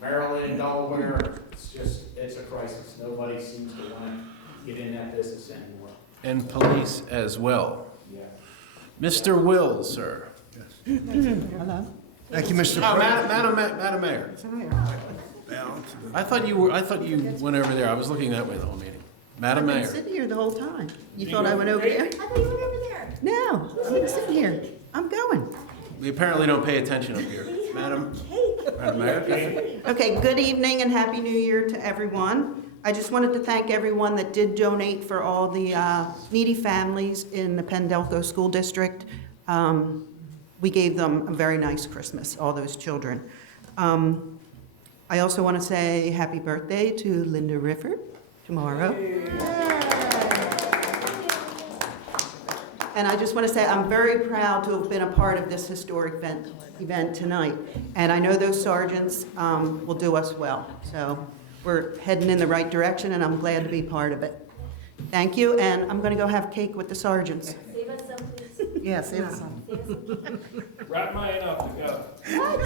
Maryland, Delaware. It's a crisis. Nobody seems to want to get in that business anymore. And police as well. Yeah. Mr. Will, sir. Hello? Thank you, Mr. Oh, President. Madam Mayor. I thought you went over there. I was looking that way the whole meeting. Madam I've been Mayor. sitting here the whole time. You thought I went over there? I thought you went over there. No, I've been sitting here. I'm going. We apparently don't pay attention up here. Madam Mayor. Okay, good evening and Happy New Year to everyone. I just wanted to thank everyone that did donate for all the needy families in the Pendelco School District. We gave them a very nice Christmas, all those children. I also want to say happy birthday to Linda Rifford tomorrow. And I just want to say I'm very proud to have been a part of this historic event tonight. And I know those sergeants will do us well. So we're heading in the right direction, and I'm glad to be part of it. Thank you, and I'm going to go have cake with the sergeants. Save us some, please. Yeah, save us some. Wrap mine up to go. I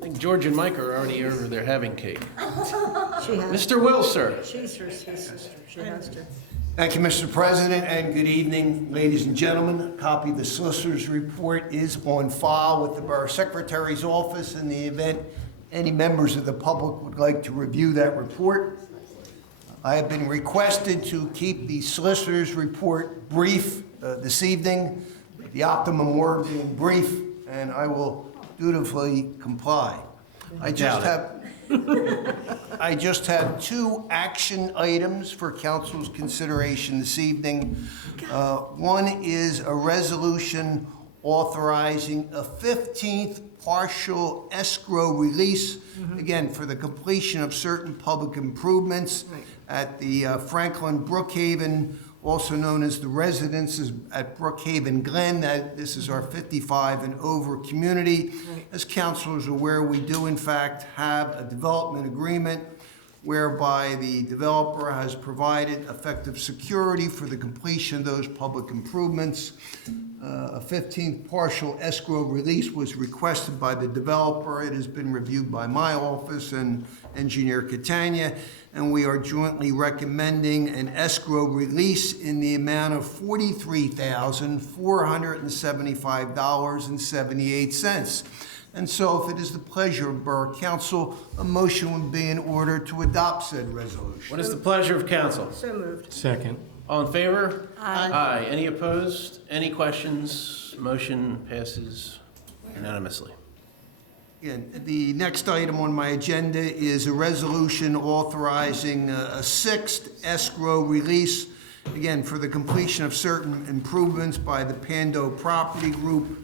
think George and Mike are already over there having cake. She has, Mr. Will, sir. she's her sister. She has to. Thank you, Mr. President, and good evening, ladies and gentlemen. A copy of the solicitor's report is on file with the Borough Secretary's office. In the event any members of the public would like to review that report, I have been requested to keep the solicitor's report brief this evening, the optimum word being brief, and I will dutifully comply. I just have two action items for council's consideration this evening. One is a resolution authorizing a 15th partial escrow release, again, for the completion of certain public improvements at the Franklin Brookhaven, also known as the residences at Brookhaven Glen. This is our 55 and over community. As councilors are aware, we do in fact have a development agreement whereby the developer has provided effective security for the completion of those public improvements. A 15th partial escrow release was requested by the developer. It has been reviewed by my office and Engineer Catania, and we are jointly recommending an escrow release in the amount of $43,475.78. And so if it is the pleasure of Borough Council, a motion would be in order to adopt said resolution. What is the pleasure of council? So moved. Second. All in favor? Aye. Aye. Any opposed? Any questions? Motion passes unanimously. Again, the next item on my agenda is a resolution authorizing a sixth escrow release, again, for the completion of certain improvements by the Pando Property Group.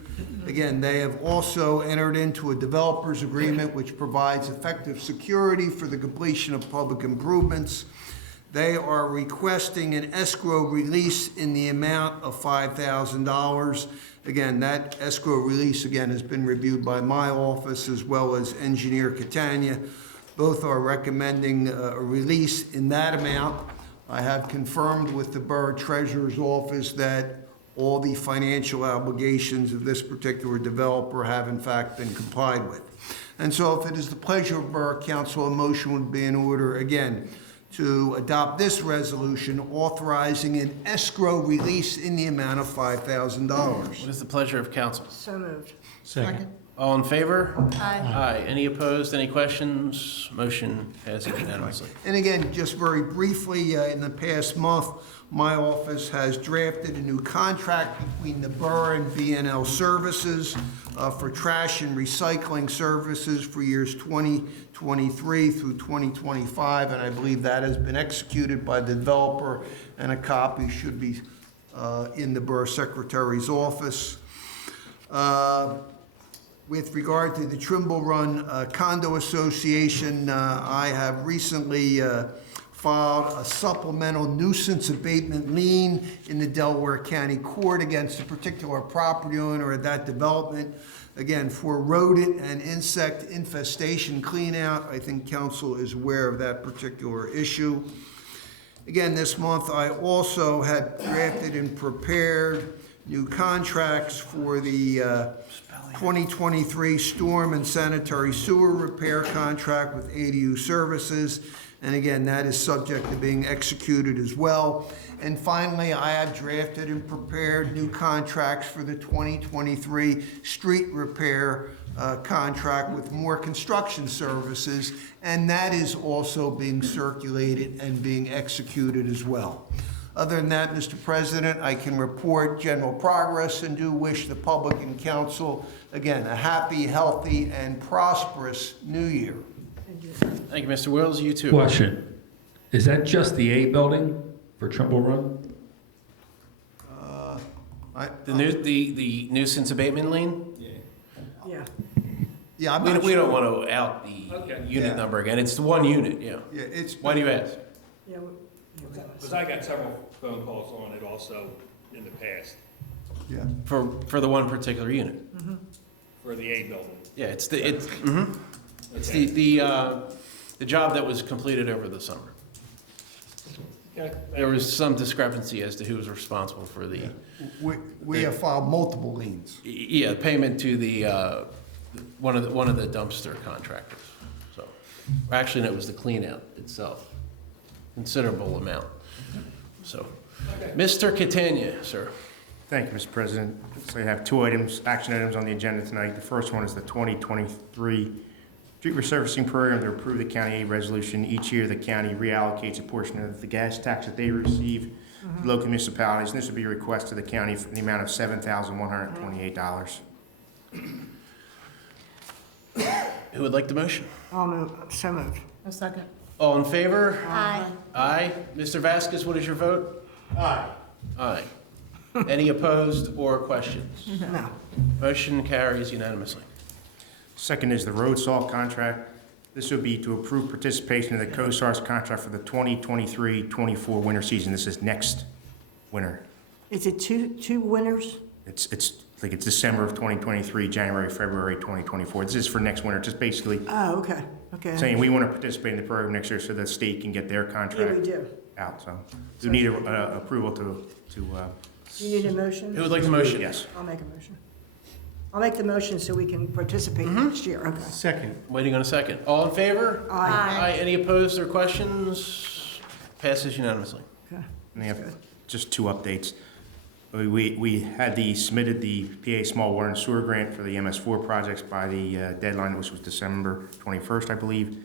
Again, they have also entered into a developer's agreement which provides effective security for the completion of public improvements. They are requesting an escrow release in the amount of $5,000. Again, that escrow release, again, has been reviewed by my office as well as Engineer Catania. Both are recommending a release in that amount. I have confirmed with the Borough Treasurer's office that all the financial obligations of this particular developer have in fact been complied with. And so if it is the pleasure of Borough Council, a motion would be in order, again, to adopt this resolution authorizing an escrow release in the amount of $5,000. What is the pleasure of council? So moved. Second. All in favor? Aye. Aye. Any opposed? Any questions? Motion passes unanimously. And again, just very briefly, in the past month, my office has drafted a new contract between the Borough and BNL Services for trash and recycling services for years 2023 through 2025, and I believe that has been executed by the developer, and a copy should be in the Borough Secretary's office. With regard to the Trimble Run Condo Association, I have recently filed a supplemental nuisance abatement lien in the Delaware County Court against a particular property owner of that development. Again, for rodent and insect infestation cleanout. I think council is aware of that particular issue. Again, this month, I also had drafted and prepared new contracts for the 2023 storm and sanitary sewer repair contract with ADU Services. And again, that is subject to being executed as well. And finally, I have drafted and prepared new contracts for the 2023 street repair contract with More Construction Services, and that is also being circulated and being executed as well. Other than that, Mr. President, I can report general progress and do wish the public and council, again, a happy, healthy, and prosperous new year. Thank you, Mr. Wills. You too. Question, is that just the A building for Trimble Run? The nuisance abatement lien? Yeah. Yeah, I'm We not we sure. don't want to out the unit Yeah. number again. It's the one unit, yeah. Yeah, it's. Why do you ask? Yeah, Because I got several phone calls on it also in the past Yeah. For the one particular unit? for the A building. Yeah, it's the job that was completed over the summer. Okay. There was some discrepancy as to who was responsible for the, We have filed multiple liens. yeah, payment to the, one of the dumpster contractors. So, actually, it was the clean out itself, considerable amount. So, Mr. Catania, sir. Thank you, Mr. President. So you have two action items on the agenda tonight. The first one is the 2023 street resurfacing program to approve the county aid resolution. Each year, the county reallocates a portion of the gas tax that they receive to local municipalities. And this would be a request to the county for the amount of $7,128. Who would like the motion? I'll move, so moved. A second. All in favor? Aye. Aye. Mr. Vasquez, what is your vote? Aye. Aye. Any opposed or questions? No. Motion carries unanimously. Second is the road salt contract. This would be to approve participation in the COSAR's contract for the 2023-24 winter season. This is next winter. Is it two winners? It's like it's December of 2023, January, February 2024. This is for next winter, just basically Oh, okay, okay. saying we want to participate in the program next year so the state can get their Yeah, contract we do. out. So we need approval to Do you need a motion? Who would like the motion? yes. I'll make a motion. I'll make the motion so we can participate next year, okay. Second. Waiting on a second. All in favor? Aye. Any opposed or questions? Passes unanimously. Okay. And they have just two updates. We had submitted the PA Small Water and Sewer Grant for the MS4 projects by the deadline, which was December 21st, I believe.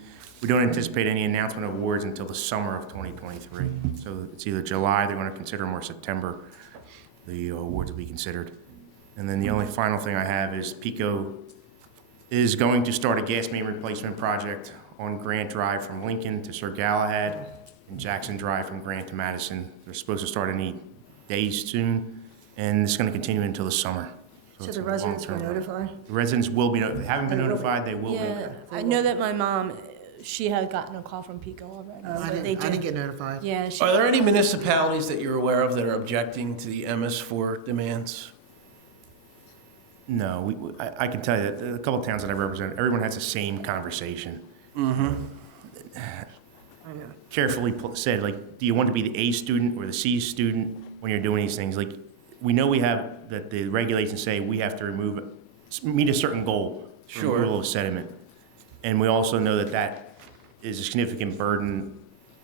We don't anticipate any announcement of awards until the summer of 2023. So it's either July, they're going to consider them, or September, the awards will be considered. And then the only final thing I have is PECO is going to start a gas main replacement project on Grant Drive from Lincoln to Sir Galahad and Jackson Drive from Grant to Madison. They're supposed to start any days soon, and it's going to continue until the summer. So it's the a residents were long-term project. notified? The residents will be, they haven't been notified, they will be. Yeah, I know that my mom, she had gotten a call from PECO already. I so they didn't get notified. Yeah, she. Are there any municipalities that you're aware of that are objecting to the MS4 demands? No, I can tell you that a couple of towns that I represent, everyone has the same conversation. I know. Carefully said, like, do you want to be the A student or the C student when you're doing these things? Like, we know we have, that the regulations say we have to meet a certain goal for Sure. removal of sediment. And we also know that that is a significant burden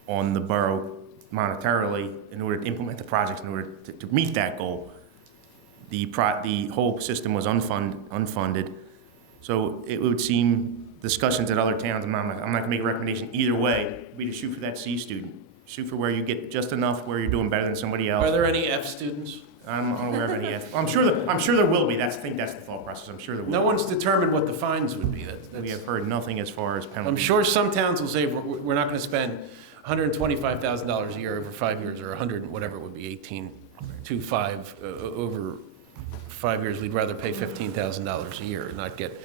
on the borough monetarily in order to implement the projects, in order to meet that goal. The whole system was unfunded. So it would seem discussions at other towns, I'm not gonna make a recommendation either way, would be to shoot for that C student. Shoot for where you get just enough where you're doing better than somebody else. Are there any F students? I'm unaware of any yet. I'm sure there will be. I think that's the thought process. I'm sure there will. No one's determined what the fines would be. We have heard nothing as far as penalties. I'm sure some towns will say, we're not going to spend $125,000 a year over 5 years, or 100, whatever it would be, 18.25 over 5 years, we'd rather pay $15,000 a year and not get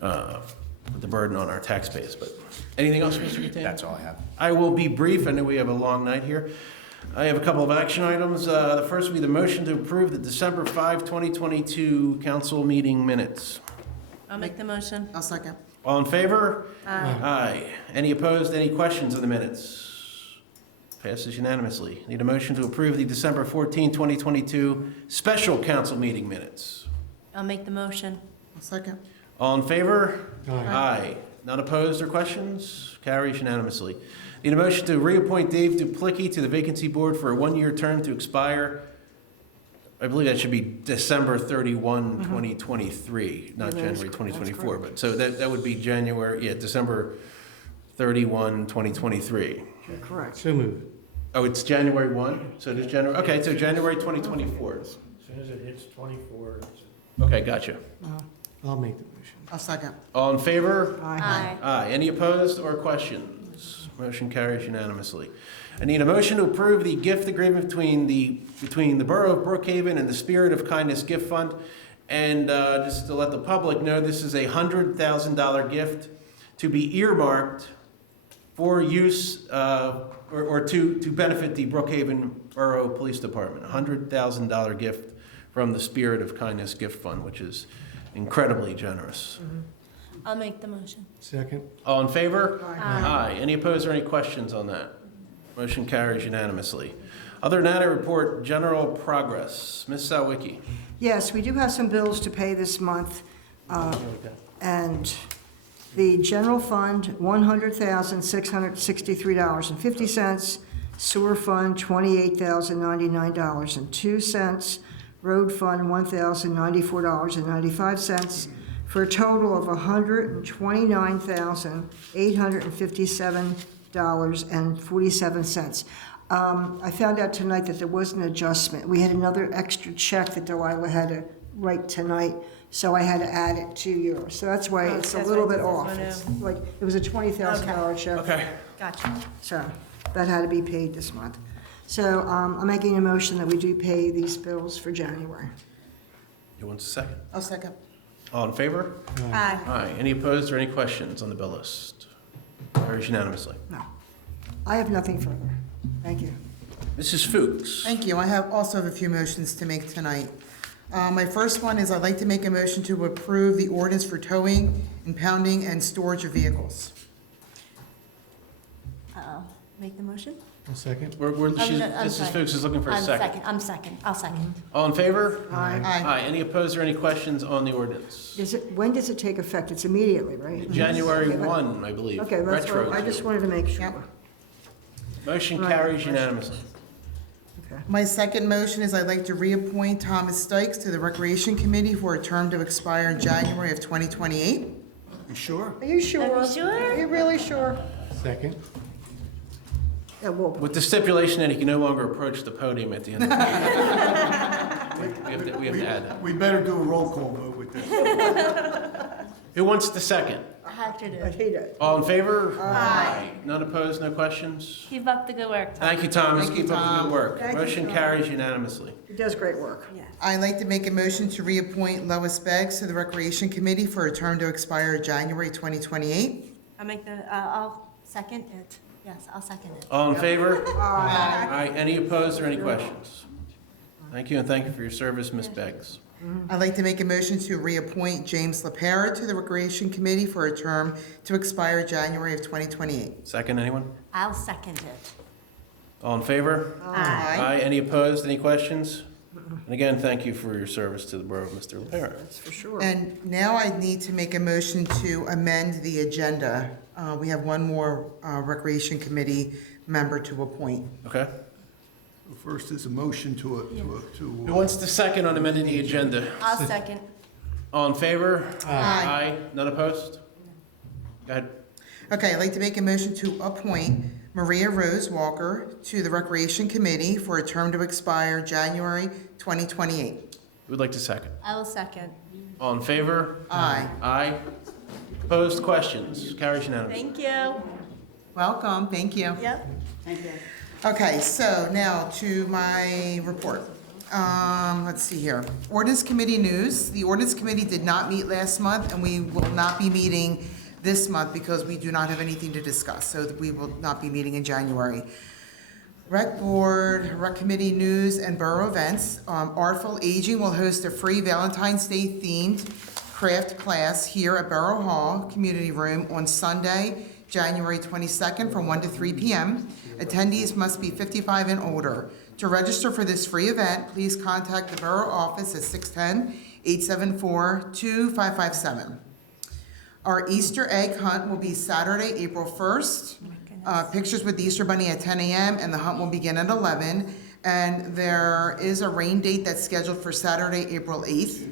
the burden on our tax base. But anything else, Mr. Catania? That's all I have. I will be brief. I know we have a long night here. I have a couple of action items. The first will be the motion to approve the December 5, 2022 council meeting minutes. I'll make the motion. I'll second. All in favor? Aye. Aye. Any opposed? Any questions on the minutes? Passes unanimously. Need a motion to approve the December 14, 2022 special council meeting minutes. I'll make the motion. I'll second. All in favor? Aye. Aye. None opposed or questions? Carries unanimously. Need a motion to reappoint Dave Duplicki to the vacancy board for a one-year term to expire, I believe that should be December 31, 2023, not Yeah, that's January 2024. correct. But so that would be January, December 31, 2023. You're correct. So moved. Oh, it's January 1? So it is January, okay, so January 2024. As soon as it hits 24, Okay, gotcha. I'll make the motion. I'll second. All in favor? Aye. Aye. Any opposed or questions? Motion carries unanimously. I need a motion to approve the gift agreement between the Borough of Brookhaven and the Spirit of Kindness Gift Fund. And just to let the public know, this is a $100,000 gift to be earmarked for use or to benefit the Brookhaven Borough Police Department. $100,000 gift from the Spirit of Kindness Gift Fund, which is incredibly generous. I'll make the motion. Second. All in favor? Aye. Any opposed or any questions on that? Motion carries unanimously. Other than that, I report general progress. Ms. Sawicki. Yes, we do have some bills to pay this month. And the general fund, $100,663.50. Sewer fund, $28,099.02. Road fund, $1,094.95, for a total of $129,857.47. I found out tonight that there was an adjustment. We had another extra check that Delilah had to write tonight, so I had to add it to yours. So that's why it's a That's little why bit this is off. one It's like, it was a $20,000 check. Okay. Gotcha. So that had to be paid this month. So I'm making a motion that we do pay these bills for January. Who wants a second? I'll second. All in favor? Aye. Aye. Any opposed or any questions on the bill list? Carries unanimously. No. I have nothing further. Thank you. Mrs. Fuchs. Thank you. I also have a few motions to make tonight. My first one is I'd like to make a motion to approve the ordinance for towing, impounding, and storage of vehicles. I'll make the motion. A second. Mrs. Fuchs is looking for a second. I'll second. All in favor? Aye. Aye. Any opposed or any questions on the ordinance? When does it take effect? It's immediately, right? January Okay, 1, I believe. Okay, that's Retro what, I to. just wanted to make sure. Yep. Motion Right. carries unanimously. Okay. My second motion is I'd like to reappoint Thomas Stikes to the Recreation Committee for a term to expire in January of 2028. You sure? Are you sure? Are you sure? Are you really sure? Second. Yeah, well, With the stipulation that he can no longer approach the podium at the end of the meeting. We have to add that. We better do a roll call vote with this. Who wants the second? I have to I do. hate it. All in favor? Aye. None opposed, no questions? Keep up the good work, Tom. Thank you, Thomas. Thank you, Keep up the good Tom. work. Thank you, Motion Tom. carries unanimously. He does great work. I'd like to make a motion to reappoint Lois Beggs to the Recreation Committee for a term to expire January 2028. I'll second it. Yes, I'll second it. All in favor? Aye. Any opposed or any questions? Thank you, and thank you for your service, Ms. Beggs. I'd like to make a motion to reappoint James LaPera to the Recreation Committee for a term to expire January of 2028. Second, anyone? I'll second it. All in favor? Aye. Any opposed, any questions? And again, thank you for your service to the borough, Mr. LaPera. That's for sure. And now I need to make a motion to amend the agenda. We have one more Recreation Committee member to appoint. Okay? First is a motion Who wants the second on amending the agenda? I'll second. All in favor? Aye. None opposed? Go ahead. Okay, I'd like to make a motion to appoint Maria Rose Walker to the Recreation Committee for a term to expire January 2028. Who would like to second? I will second. All in favor? Aye. Aye. Opposed, questions? Carries unanimously. Thank you. Welcome, thank you. Yep. Okay, so now to my report. Let's see here. Ordinance Committee news. The Ordinance Committee did not meet last month, and we will not be meeting this month because we do not have anything to discuss, so we will not be meeting in January. Rec Board, Rec Committee news and borough events. Artful Aging will host a free Valentine's Day themed craft class here at Borough Hall Community Room on Sunday, January 22nd from 1 to 3 p.m. Attendees must be 55 and older. To register for this free event, please contact the Borough office at 610-874-2557. Our Easter egg hunt will be Saturday, April 1st. Pictures with the Easter Bunny at 10 a.m. and the hunt will begin at 11. And there is a rain date that's scheduled for Saturday, April 8th.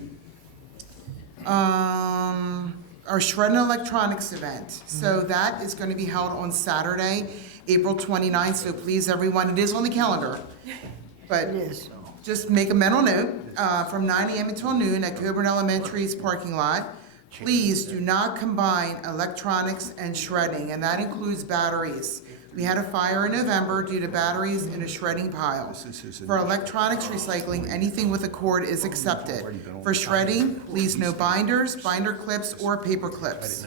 Our Shred and Electronics event. So that is going to be held on Saturday, April 29th. So please, everyone, it is on the calendar. But just make a mental note, from 9 a.m. until noon at Coburn Elementary's parking lot. Please do not combine electronics and shredding, and that includes batteries. We had a fire in November due to batteries in a shredding pile. For electronics recycling, anything with a cord is accepted. For shredding, please no binders, binder clips, or paper clips.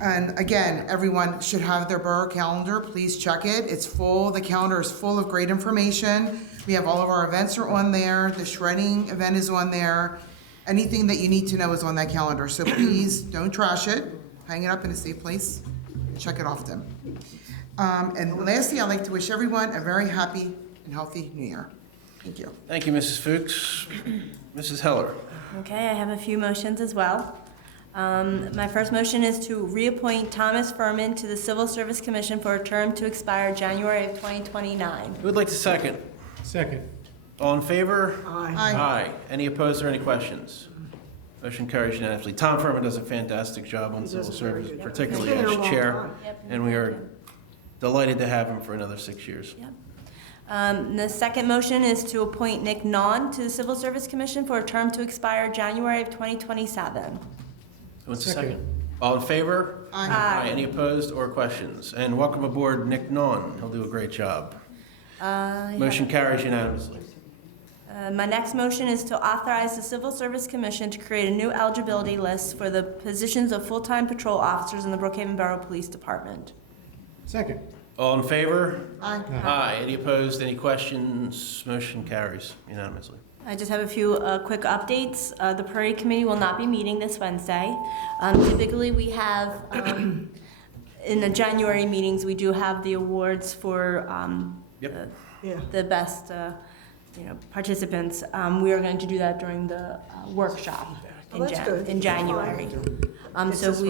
And again, everyone should have their borough calendar. Please check it. It's full. The calendar is full of great information. We have all of our events are on there. The shredding event is on there. Anything that you need to know is on that calendar. So please don't trash it. Hang it up in a safe place. Check it often. And lastly, I'd like to wish everyone a very happy and healthy New Year. Thank you. Thank you, Mrs. Fuchs. Mrs. Heller. Okay, I have a few motions as well. My first motion is to reappoint Thomas Furman to the Civil Service Commission for a term to expire January of 2029. Who would like to second? Second. All in favor? Aye. Aye. Any opposed or any questions? Motion carries unanimously. Tom Furman does a fantastic job on civil service, particularly He's been as there a long chair, time. and we are delighted to have him for another 6 years. Yep. The second motion is to appoint Nick Nunn to the Civil Service Commission for a term to expire January of 2027. Who wants to Second. second? All in favor? Aye. Any opposed or questions? And welcome aboard Nick Nunn. He'll do a great job. Motion carries unanimously. My next motion is to authorize the Civil Service Commission to create a new eligibility list for the positions of full-time patrol officers in the Brookhaven Borough Police Department. Second. All in favor? Aye. Aye. Any opposed, any questions? Motion carries unanimously. I just have a few quick updates. The Parade Committee will not be meeting this Wednesday. Typically, we have, in the January meetings, we do have the awards for Yep. the best participants. We are going to do that during the workshop that's good. in January. It's this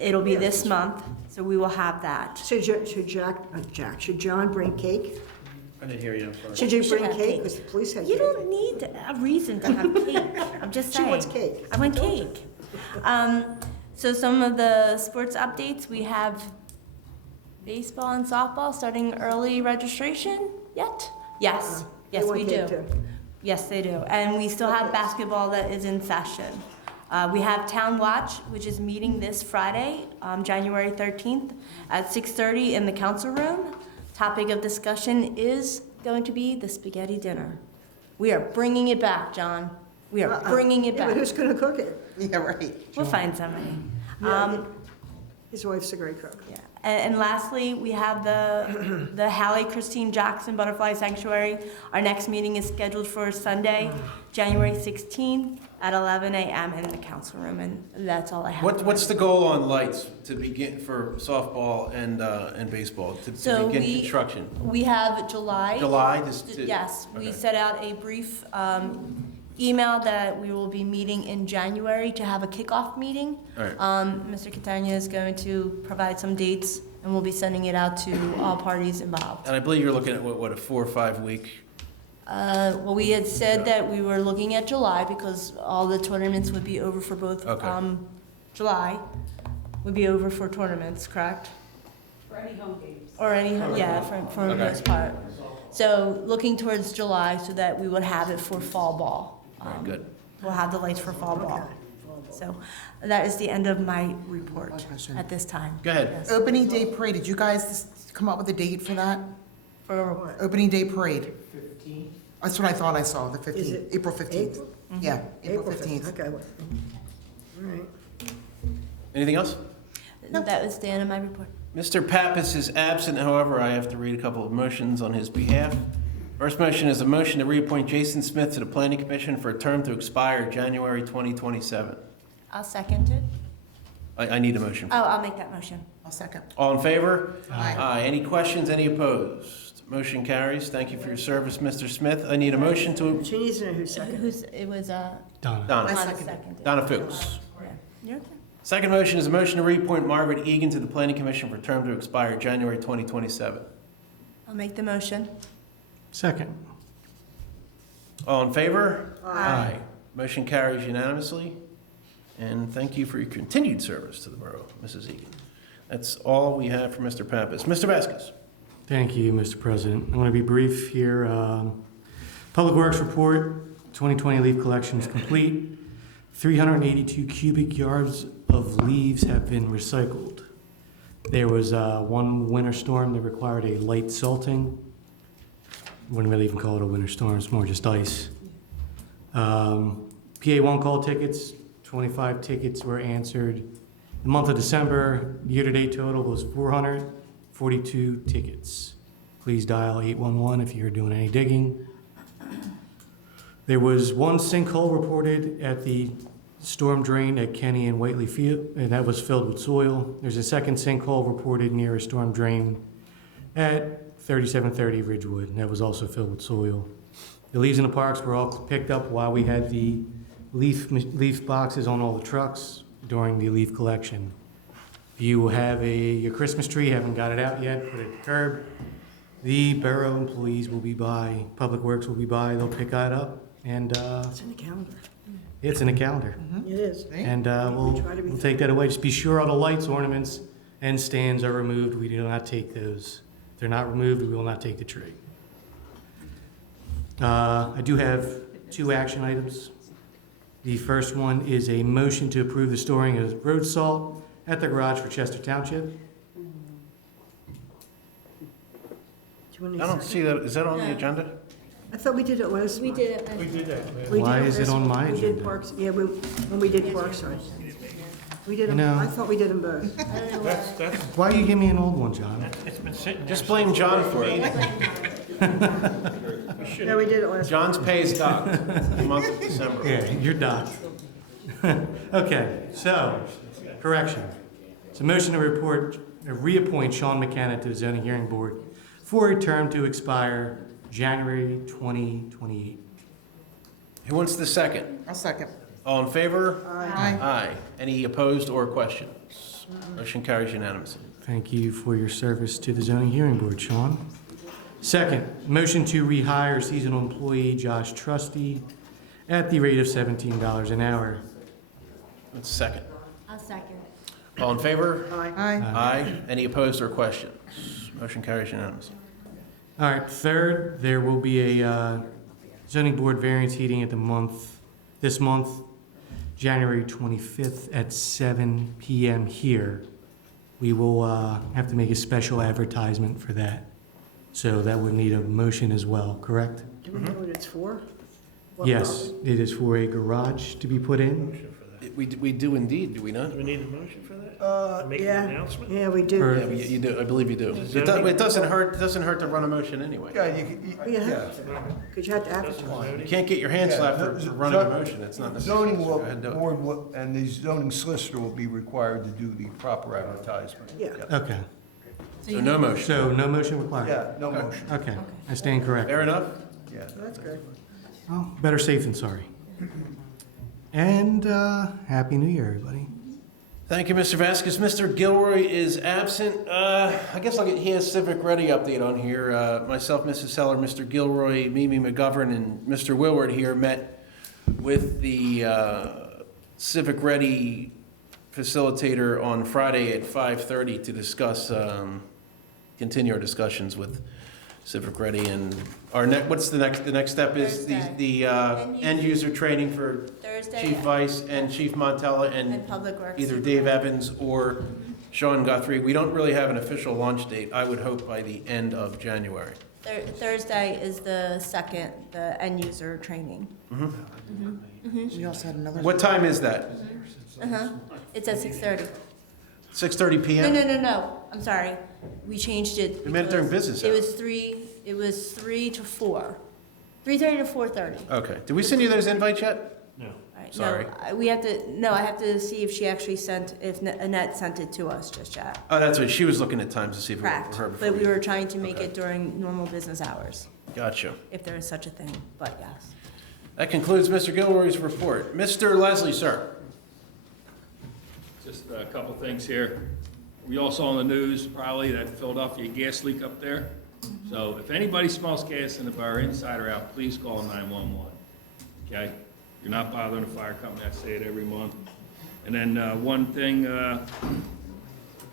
It'll be this month, so we will have that. So should should John bring cake? I didn't hear you, I'm sorry. Should you should bring have cake? cake. Because the police had You cake. don't need a reason to have cake. I'm just She saying. wants cake. I want cake. So some of the sports updates, we have baseball and softball starting early registration yet? Yes, They yes, want we cake do. too. Yes, they do. And we still have basketball that is in session. We have Town Watch, which is meeting this Friday, January 13th at 6:30 in the council room. Topic of discussion is going to be the spaghetti dinner. We are bringing it back, John. We are bringing it Yeah, but back. who's gonna cook it? Yeah, right. We'll find somebody. Yeah, his wife's a great cook. Yeah. And lastly, we have the Hallie Christine Jackson Butterfly Sanctuary. Our next meeting is scheduled for Sunday, January 16th at 11 a.m. in the council room, and that's all I have. What's the goal on lights to begin for softball and baseball, to So begin we- construction? We have July. Yes, we okay. set out a brief email that we will be meeting in January to have a kickoff meeting. All right. Mr. Catania is going to provide some dates, and we'll be sending it out to all parties involved. And I believe you're looking at, what, a 4 or 5 week? Well, we had said that we were looking at July because all the tournaments would be over for both, Okay. July would be over for tournaments, correct? For any home games. Or any, yeah, for the Okay. most part. So looking towards July so that we would have it for fall ball. All right, good. We'll have the lights for fall ball. So that is the end of my report at this time. Go ahead. Yes. Opening Day Parade, did you guys come up with a date for that? For Opening Day Parade. That's what I thought I saw, the Is 15th, it April 15th. April? Yeah, April 15th. Okay. All right. Anything else? That was the end of my report. Mr. Pappas is absent, however, I have to read a couple of motions on his behalf. First motion is a motion to reappoint Jason Smith to the Planning Commission for a term to expire January 2027. I'll second it. I need a motion. Oh, I'll make that motion. I'll second. All in favor? Aye. Any questions, any opposed? Motion carries. Thank you for your service, Mr. Smith. I need a motion to, She needs to know who's second. It was, Donna. Donna. I Donna seconded. seconded. Donna Fuchs. Yeah. You're okay. Second motion is a motion to reappoint Margaret Egan to the Planning Commission for a term to expire January 2027. I'll make the motion. Second. All in favor? Aye. Motion carries unanimously. And thank you for your continued service to the borough, Mrs. Egan. That's all we have for Mr. Pappas. Mr. Vasquez. Thank you, Mr. President. I'm going to be brief here. Public Works Report, 2020 leaf collection is complete. 382 cubic yards of leaves have been recycled. There was one winter storm that required a light salting. Wouldn't really even call it a winter storm, it's more just ice. PA one-call tickets, 25 tickets were answered. The month of December, year-to-date total was 442 tickets. Please dial 811 if you're doing any digging. There was one sinkhole reported at the storm drain at Kenny and Whiteley Field, and that was filled with soil. There's a second sinkhole reported near a storm drain at 3730 Ridgewood, and that was also filled with soil. The leaves in the parks were all picked up while we had the leaf boxes on all the trucks during the leaf collection. If you have your Christmas tree, haven't got it out yet, put it at the curb. The borough employees will be by, Public Works will be by, they'll pick that up, and It's in the calendar. it's in the calendar. It is. And we'll take that away. Just be sure all the lights, ornaments, and stands are removed. We do not take those. If they're not removed, we will not take the tree. I do have 2 action items. The first one is a motion to approve the storing of road salt at the garage for Chester Township. Do you want I don't see that. Is that on the No. agenda? I thought we did it last month. We did it. Why is it on my We did agenda? Parks, yeah, when we did Parkside. We did them, You know- I thought we did them both. I don't know why. Why you give me an old one, John? Just blame John for it. No, we did it last. John's pay is docked the month of December. Yeah, you're done. Okay, so, correction. It's a motion to reappoint Sean McKenna to the zoning hearing board for a term to expire January 2028. Who wants the second? I'll second. All in favor? Aye. Aye. Any opposed or questions? Motion carries unanimously. Thank you for your service to the zoning hearing board, Sean. Second, motion to rehire seasonal employee Josh Trusty at the rate of $17 an hour. What's the second? I'll second. All in favor? Aye. Aye. Any opposed or questions? Motion carries unanimously. All right, third, there will be a zoning board variance hearing at this month, January 25th at 7 PM here. We will have to make a special advertisement for that. So that would need a motion as well, correct? Do we know what it's for? What Yes, it is for a garage to be put in. We do indeed, do we not? We need a motion for that? road? Make an Yeah, announcement? yeah, we do. For- Yeah, you do, I believe you do. Is It zoning- doesn't hurt to run a motion anyway. Yeah, Yeah, because you have to advertise. You can't get your hand slapped for running a motion, that's not necessary. Zoning Go ahead and do it. board and the zoning solicitor will be required to do the proper advertisement. Yeah. Okay, So no motion. so no motion required? Yeah, no motion, Okay, I stand corrected. Fair enough? yeah. That's good. Well, better safe than sorry. And Happy New Year, everybody. Thank you, Mr. Vasquez. Mr. Gilroy is absent. I guess he has Civic Ready update on here. Myself, Mrs. Seller, Mr. Gilroy, Mimi McGovern, and Mr. Willward here met with the Civic Ready facilitator on Friday at 5:30 to discuss, continue our discussions with Civic Ready. And what's the next step is Thursday. the end user training for Thursday. Chief Vice and Chief Montella And Public Works. either Dave Evans or Sean Guthrie. We don't really have an official launch date. I would hope by the end of January. Thursday is the second, the end user training. We also had another. What time is that? It's at 6:30. 6:30 No, PM? no, I'm sorry. We changed it. We meant during because business It hours. was 3 to 4. 3:30 to 4:30. Okay. Did we send you those invites yet? No. All right, Sorry. I have to see if she actually if Annette sent it to us just yet. Oh, that's what, she was looking at times to see if it Correct. was her before. But we were trying to make it during normal business hours, Gotcha. if there is such a thing, but yes. That concludes Mr. Gilroy's report. Mr. Leslie, sir. Just a couple things here. We all saw on the news probably that Philadelphia gas leak up there. So if anybody smells gas in the borough, inside or out, please call 911. Okay? You're not bothering the fire company. I say it every month. And then one thing,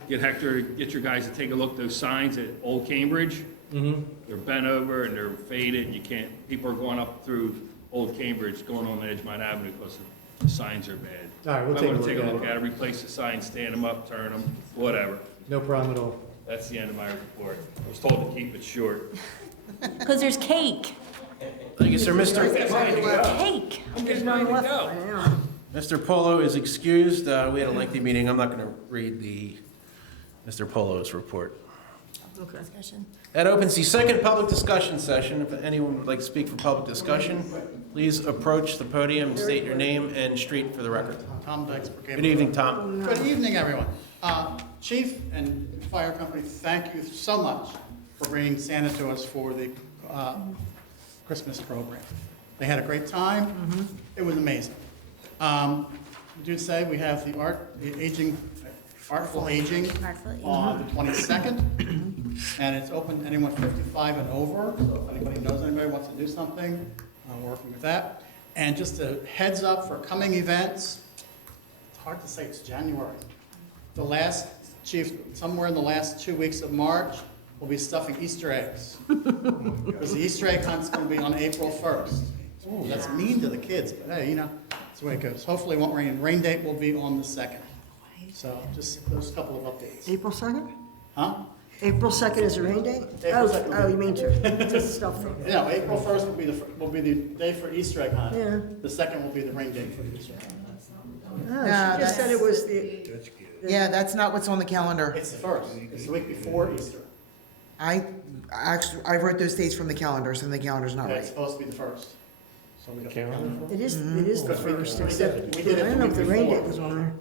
get Hector, get your guys to take a look at those signs at Old Cambridge. They're bent over and they're faded. And you can't. People are going up through Old Cambridge, going on Edgemont Avenue because the signs are bad. All right, we'll I'm take a gonna look take a at look it. at it, replace the signs, stand them up, turn them, whatever. No problem at all. That's the end of my report. I was told to keep it short. Because there's cake. Thank you, sir. Mr. Cake. I'm getting ready to go. Mr. Polo is excused. We had a lengthy meeting. I'm not going to read Mr. Polo's report. Discussion. That opens the second public discussion session. If anyone would like to speak for public discussion, please approach the podium, state your name and street for the record. Tom Dykes, Brookhaven. Good evening, Tom. Good evening, everyone. Chief and fire company, thank you so much for bringing Santa to us for the Christmas program. They had a great time. It was amazing. I do say we have the Artful Aging on the 22nd, and it's open to anyone 55 and over, so if anybody knows anybody wants to do something, I'm working with that. And just a heads up for coming events, it's hard to say, it's January. Chief, somewhere in the last 2 weeks of March, we'll be stuffing Easter eggs. Because the Easter egg hunt's gonna be on April 1st. That's mean to the kids, but hey, that's the way it goes. Hopefully it won't rain. Rain date will be on the 2nd. So just those couple of updates. April 2nd? Huh? April 2nd is a rain date? April 2nd. Oh, you mean to stuff them? No, April 1st will be the day for Easter egg hunt. Yeah. The 2nd will be the rain date for the Easter egg hunt. Oh, she just said it was Yeah, that's not what's on the calendar. It's the 1st. It's the week before Easter. I wrote those dates from the calendars, and the calendar's not Yeah, it's right. supposed to be the 1st. So we got the calendar. It is the first, except, We I did it don't know if the week rain before. date was on there.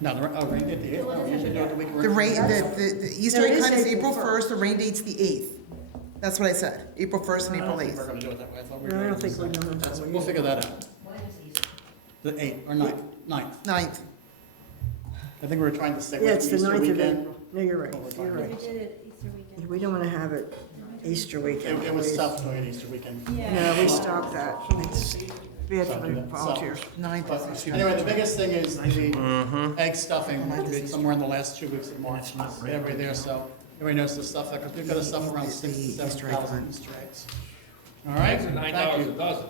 No, the rain date, the 8th. No, we usually do it the week. The Easter No, it egg is hunt is April April 1st, the rain date's the 8th. That's what I said, April 1st and I April don't think we're 8th. gonna do it that way. I thought we were. No, I doing don't think this. we're doing it that That's- way. We'll figure that out. The 8th or 9th. 9th. 9th. I think we were trying to stick Yeah, with it's the the Easter 9th of weekend. April. No, you're right, you're We right. did it Easter weekend. We don't want to have it Easter weekend. It was tough doing it Easter weekend. No, we stopped that. It's bad for the volunteers. 9th. But anyway, the biggest thing is the egg stuffing, will be somewhere in the last 2 weeks of March. Everybody there, so everybody knows the stuff, because we've got to stuff around 6,000 to 7,000 Easter eggs. All right? Eggs are Thank $9 you. a dozen.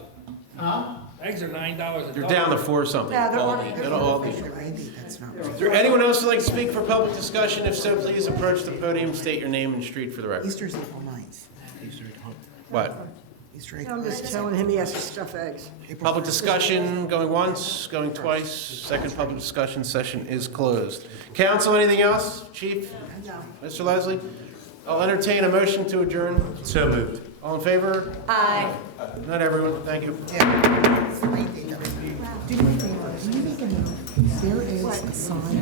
Huh? Eggs are $9 a dozen. You're down to 4 something. Yeah, they're Aldi. all- It'll all be. That's not right. Is there anyone else who'd like to speak for public discussion? If so, please approach the podium, state your name and street for the record. Easter's April 9th. What? Easter egg I'm hunt. just telling him he has to stuff eggs. Public discussion going once, going twice. Second public discussion session is closed. Council, anything else? Chief? No. Mr. Leslie? I'll entertain a motion to adjourn. So moved. All in favor? Aye. Not everyone, thank you. Yeah. It's the rain date that we- Do me a favor, can you make a note? There is a sign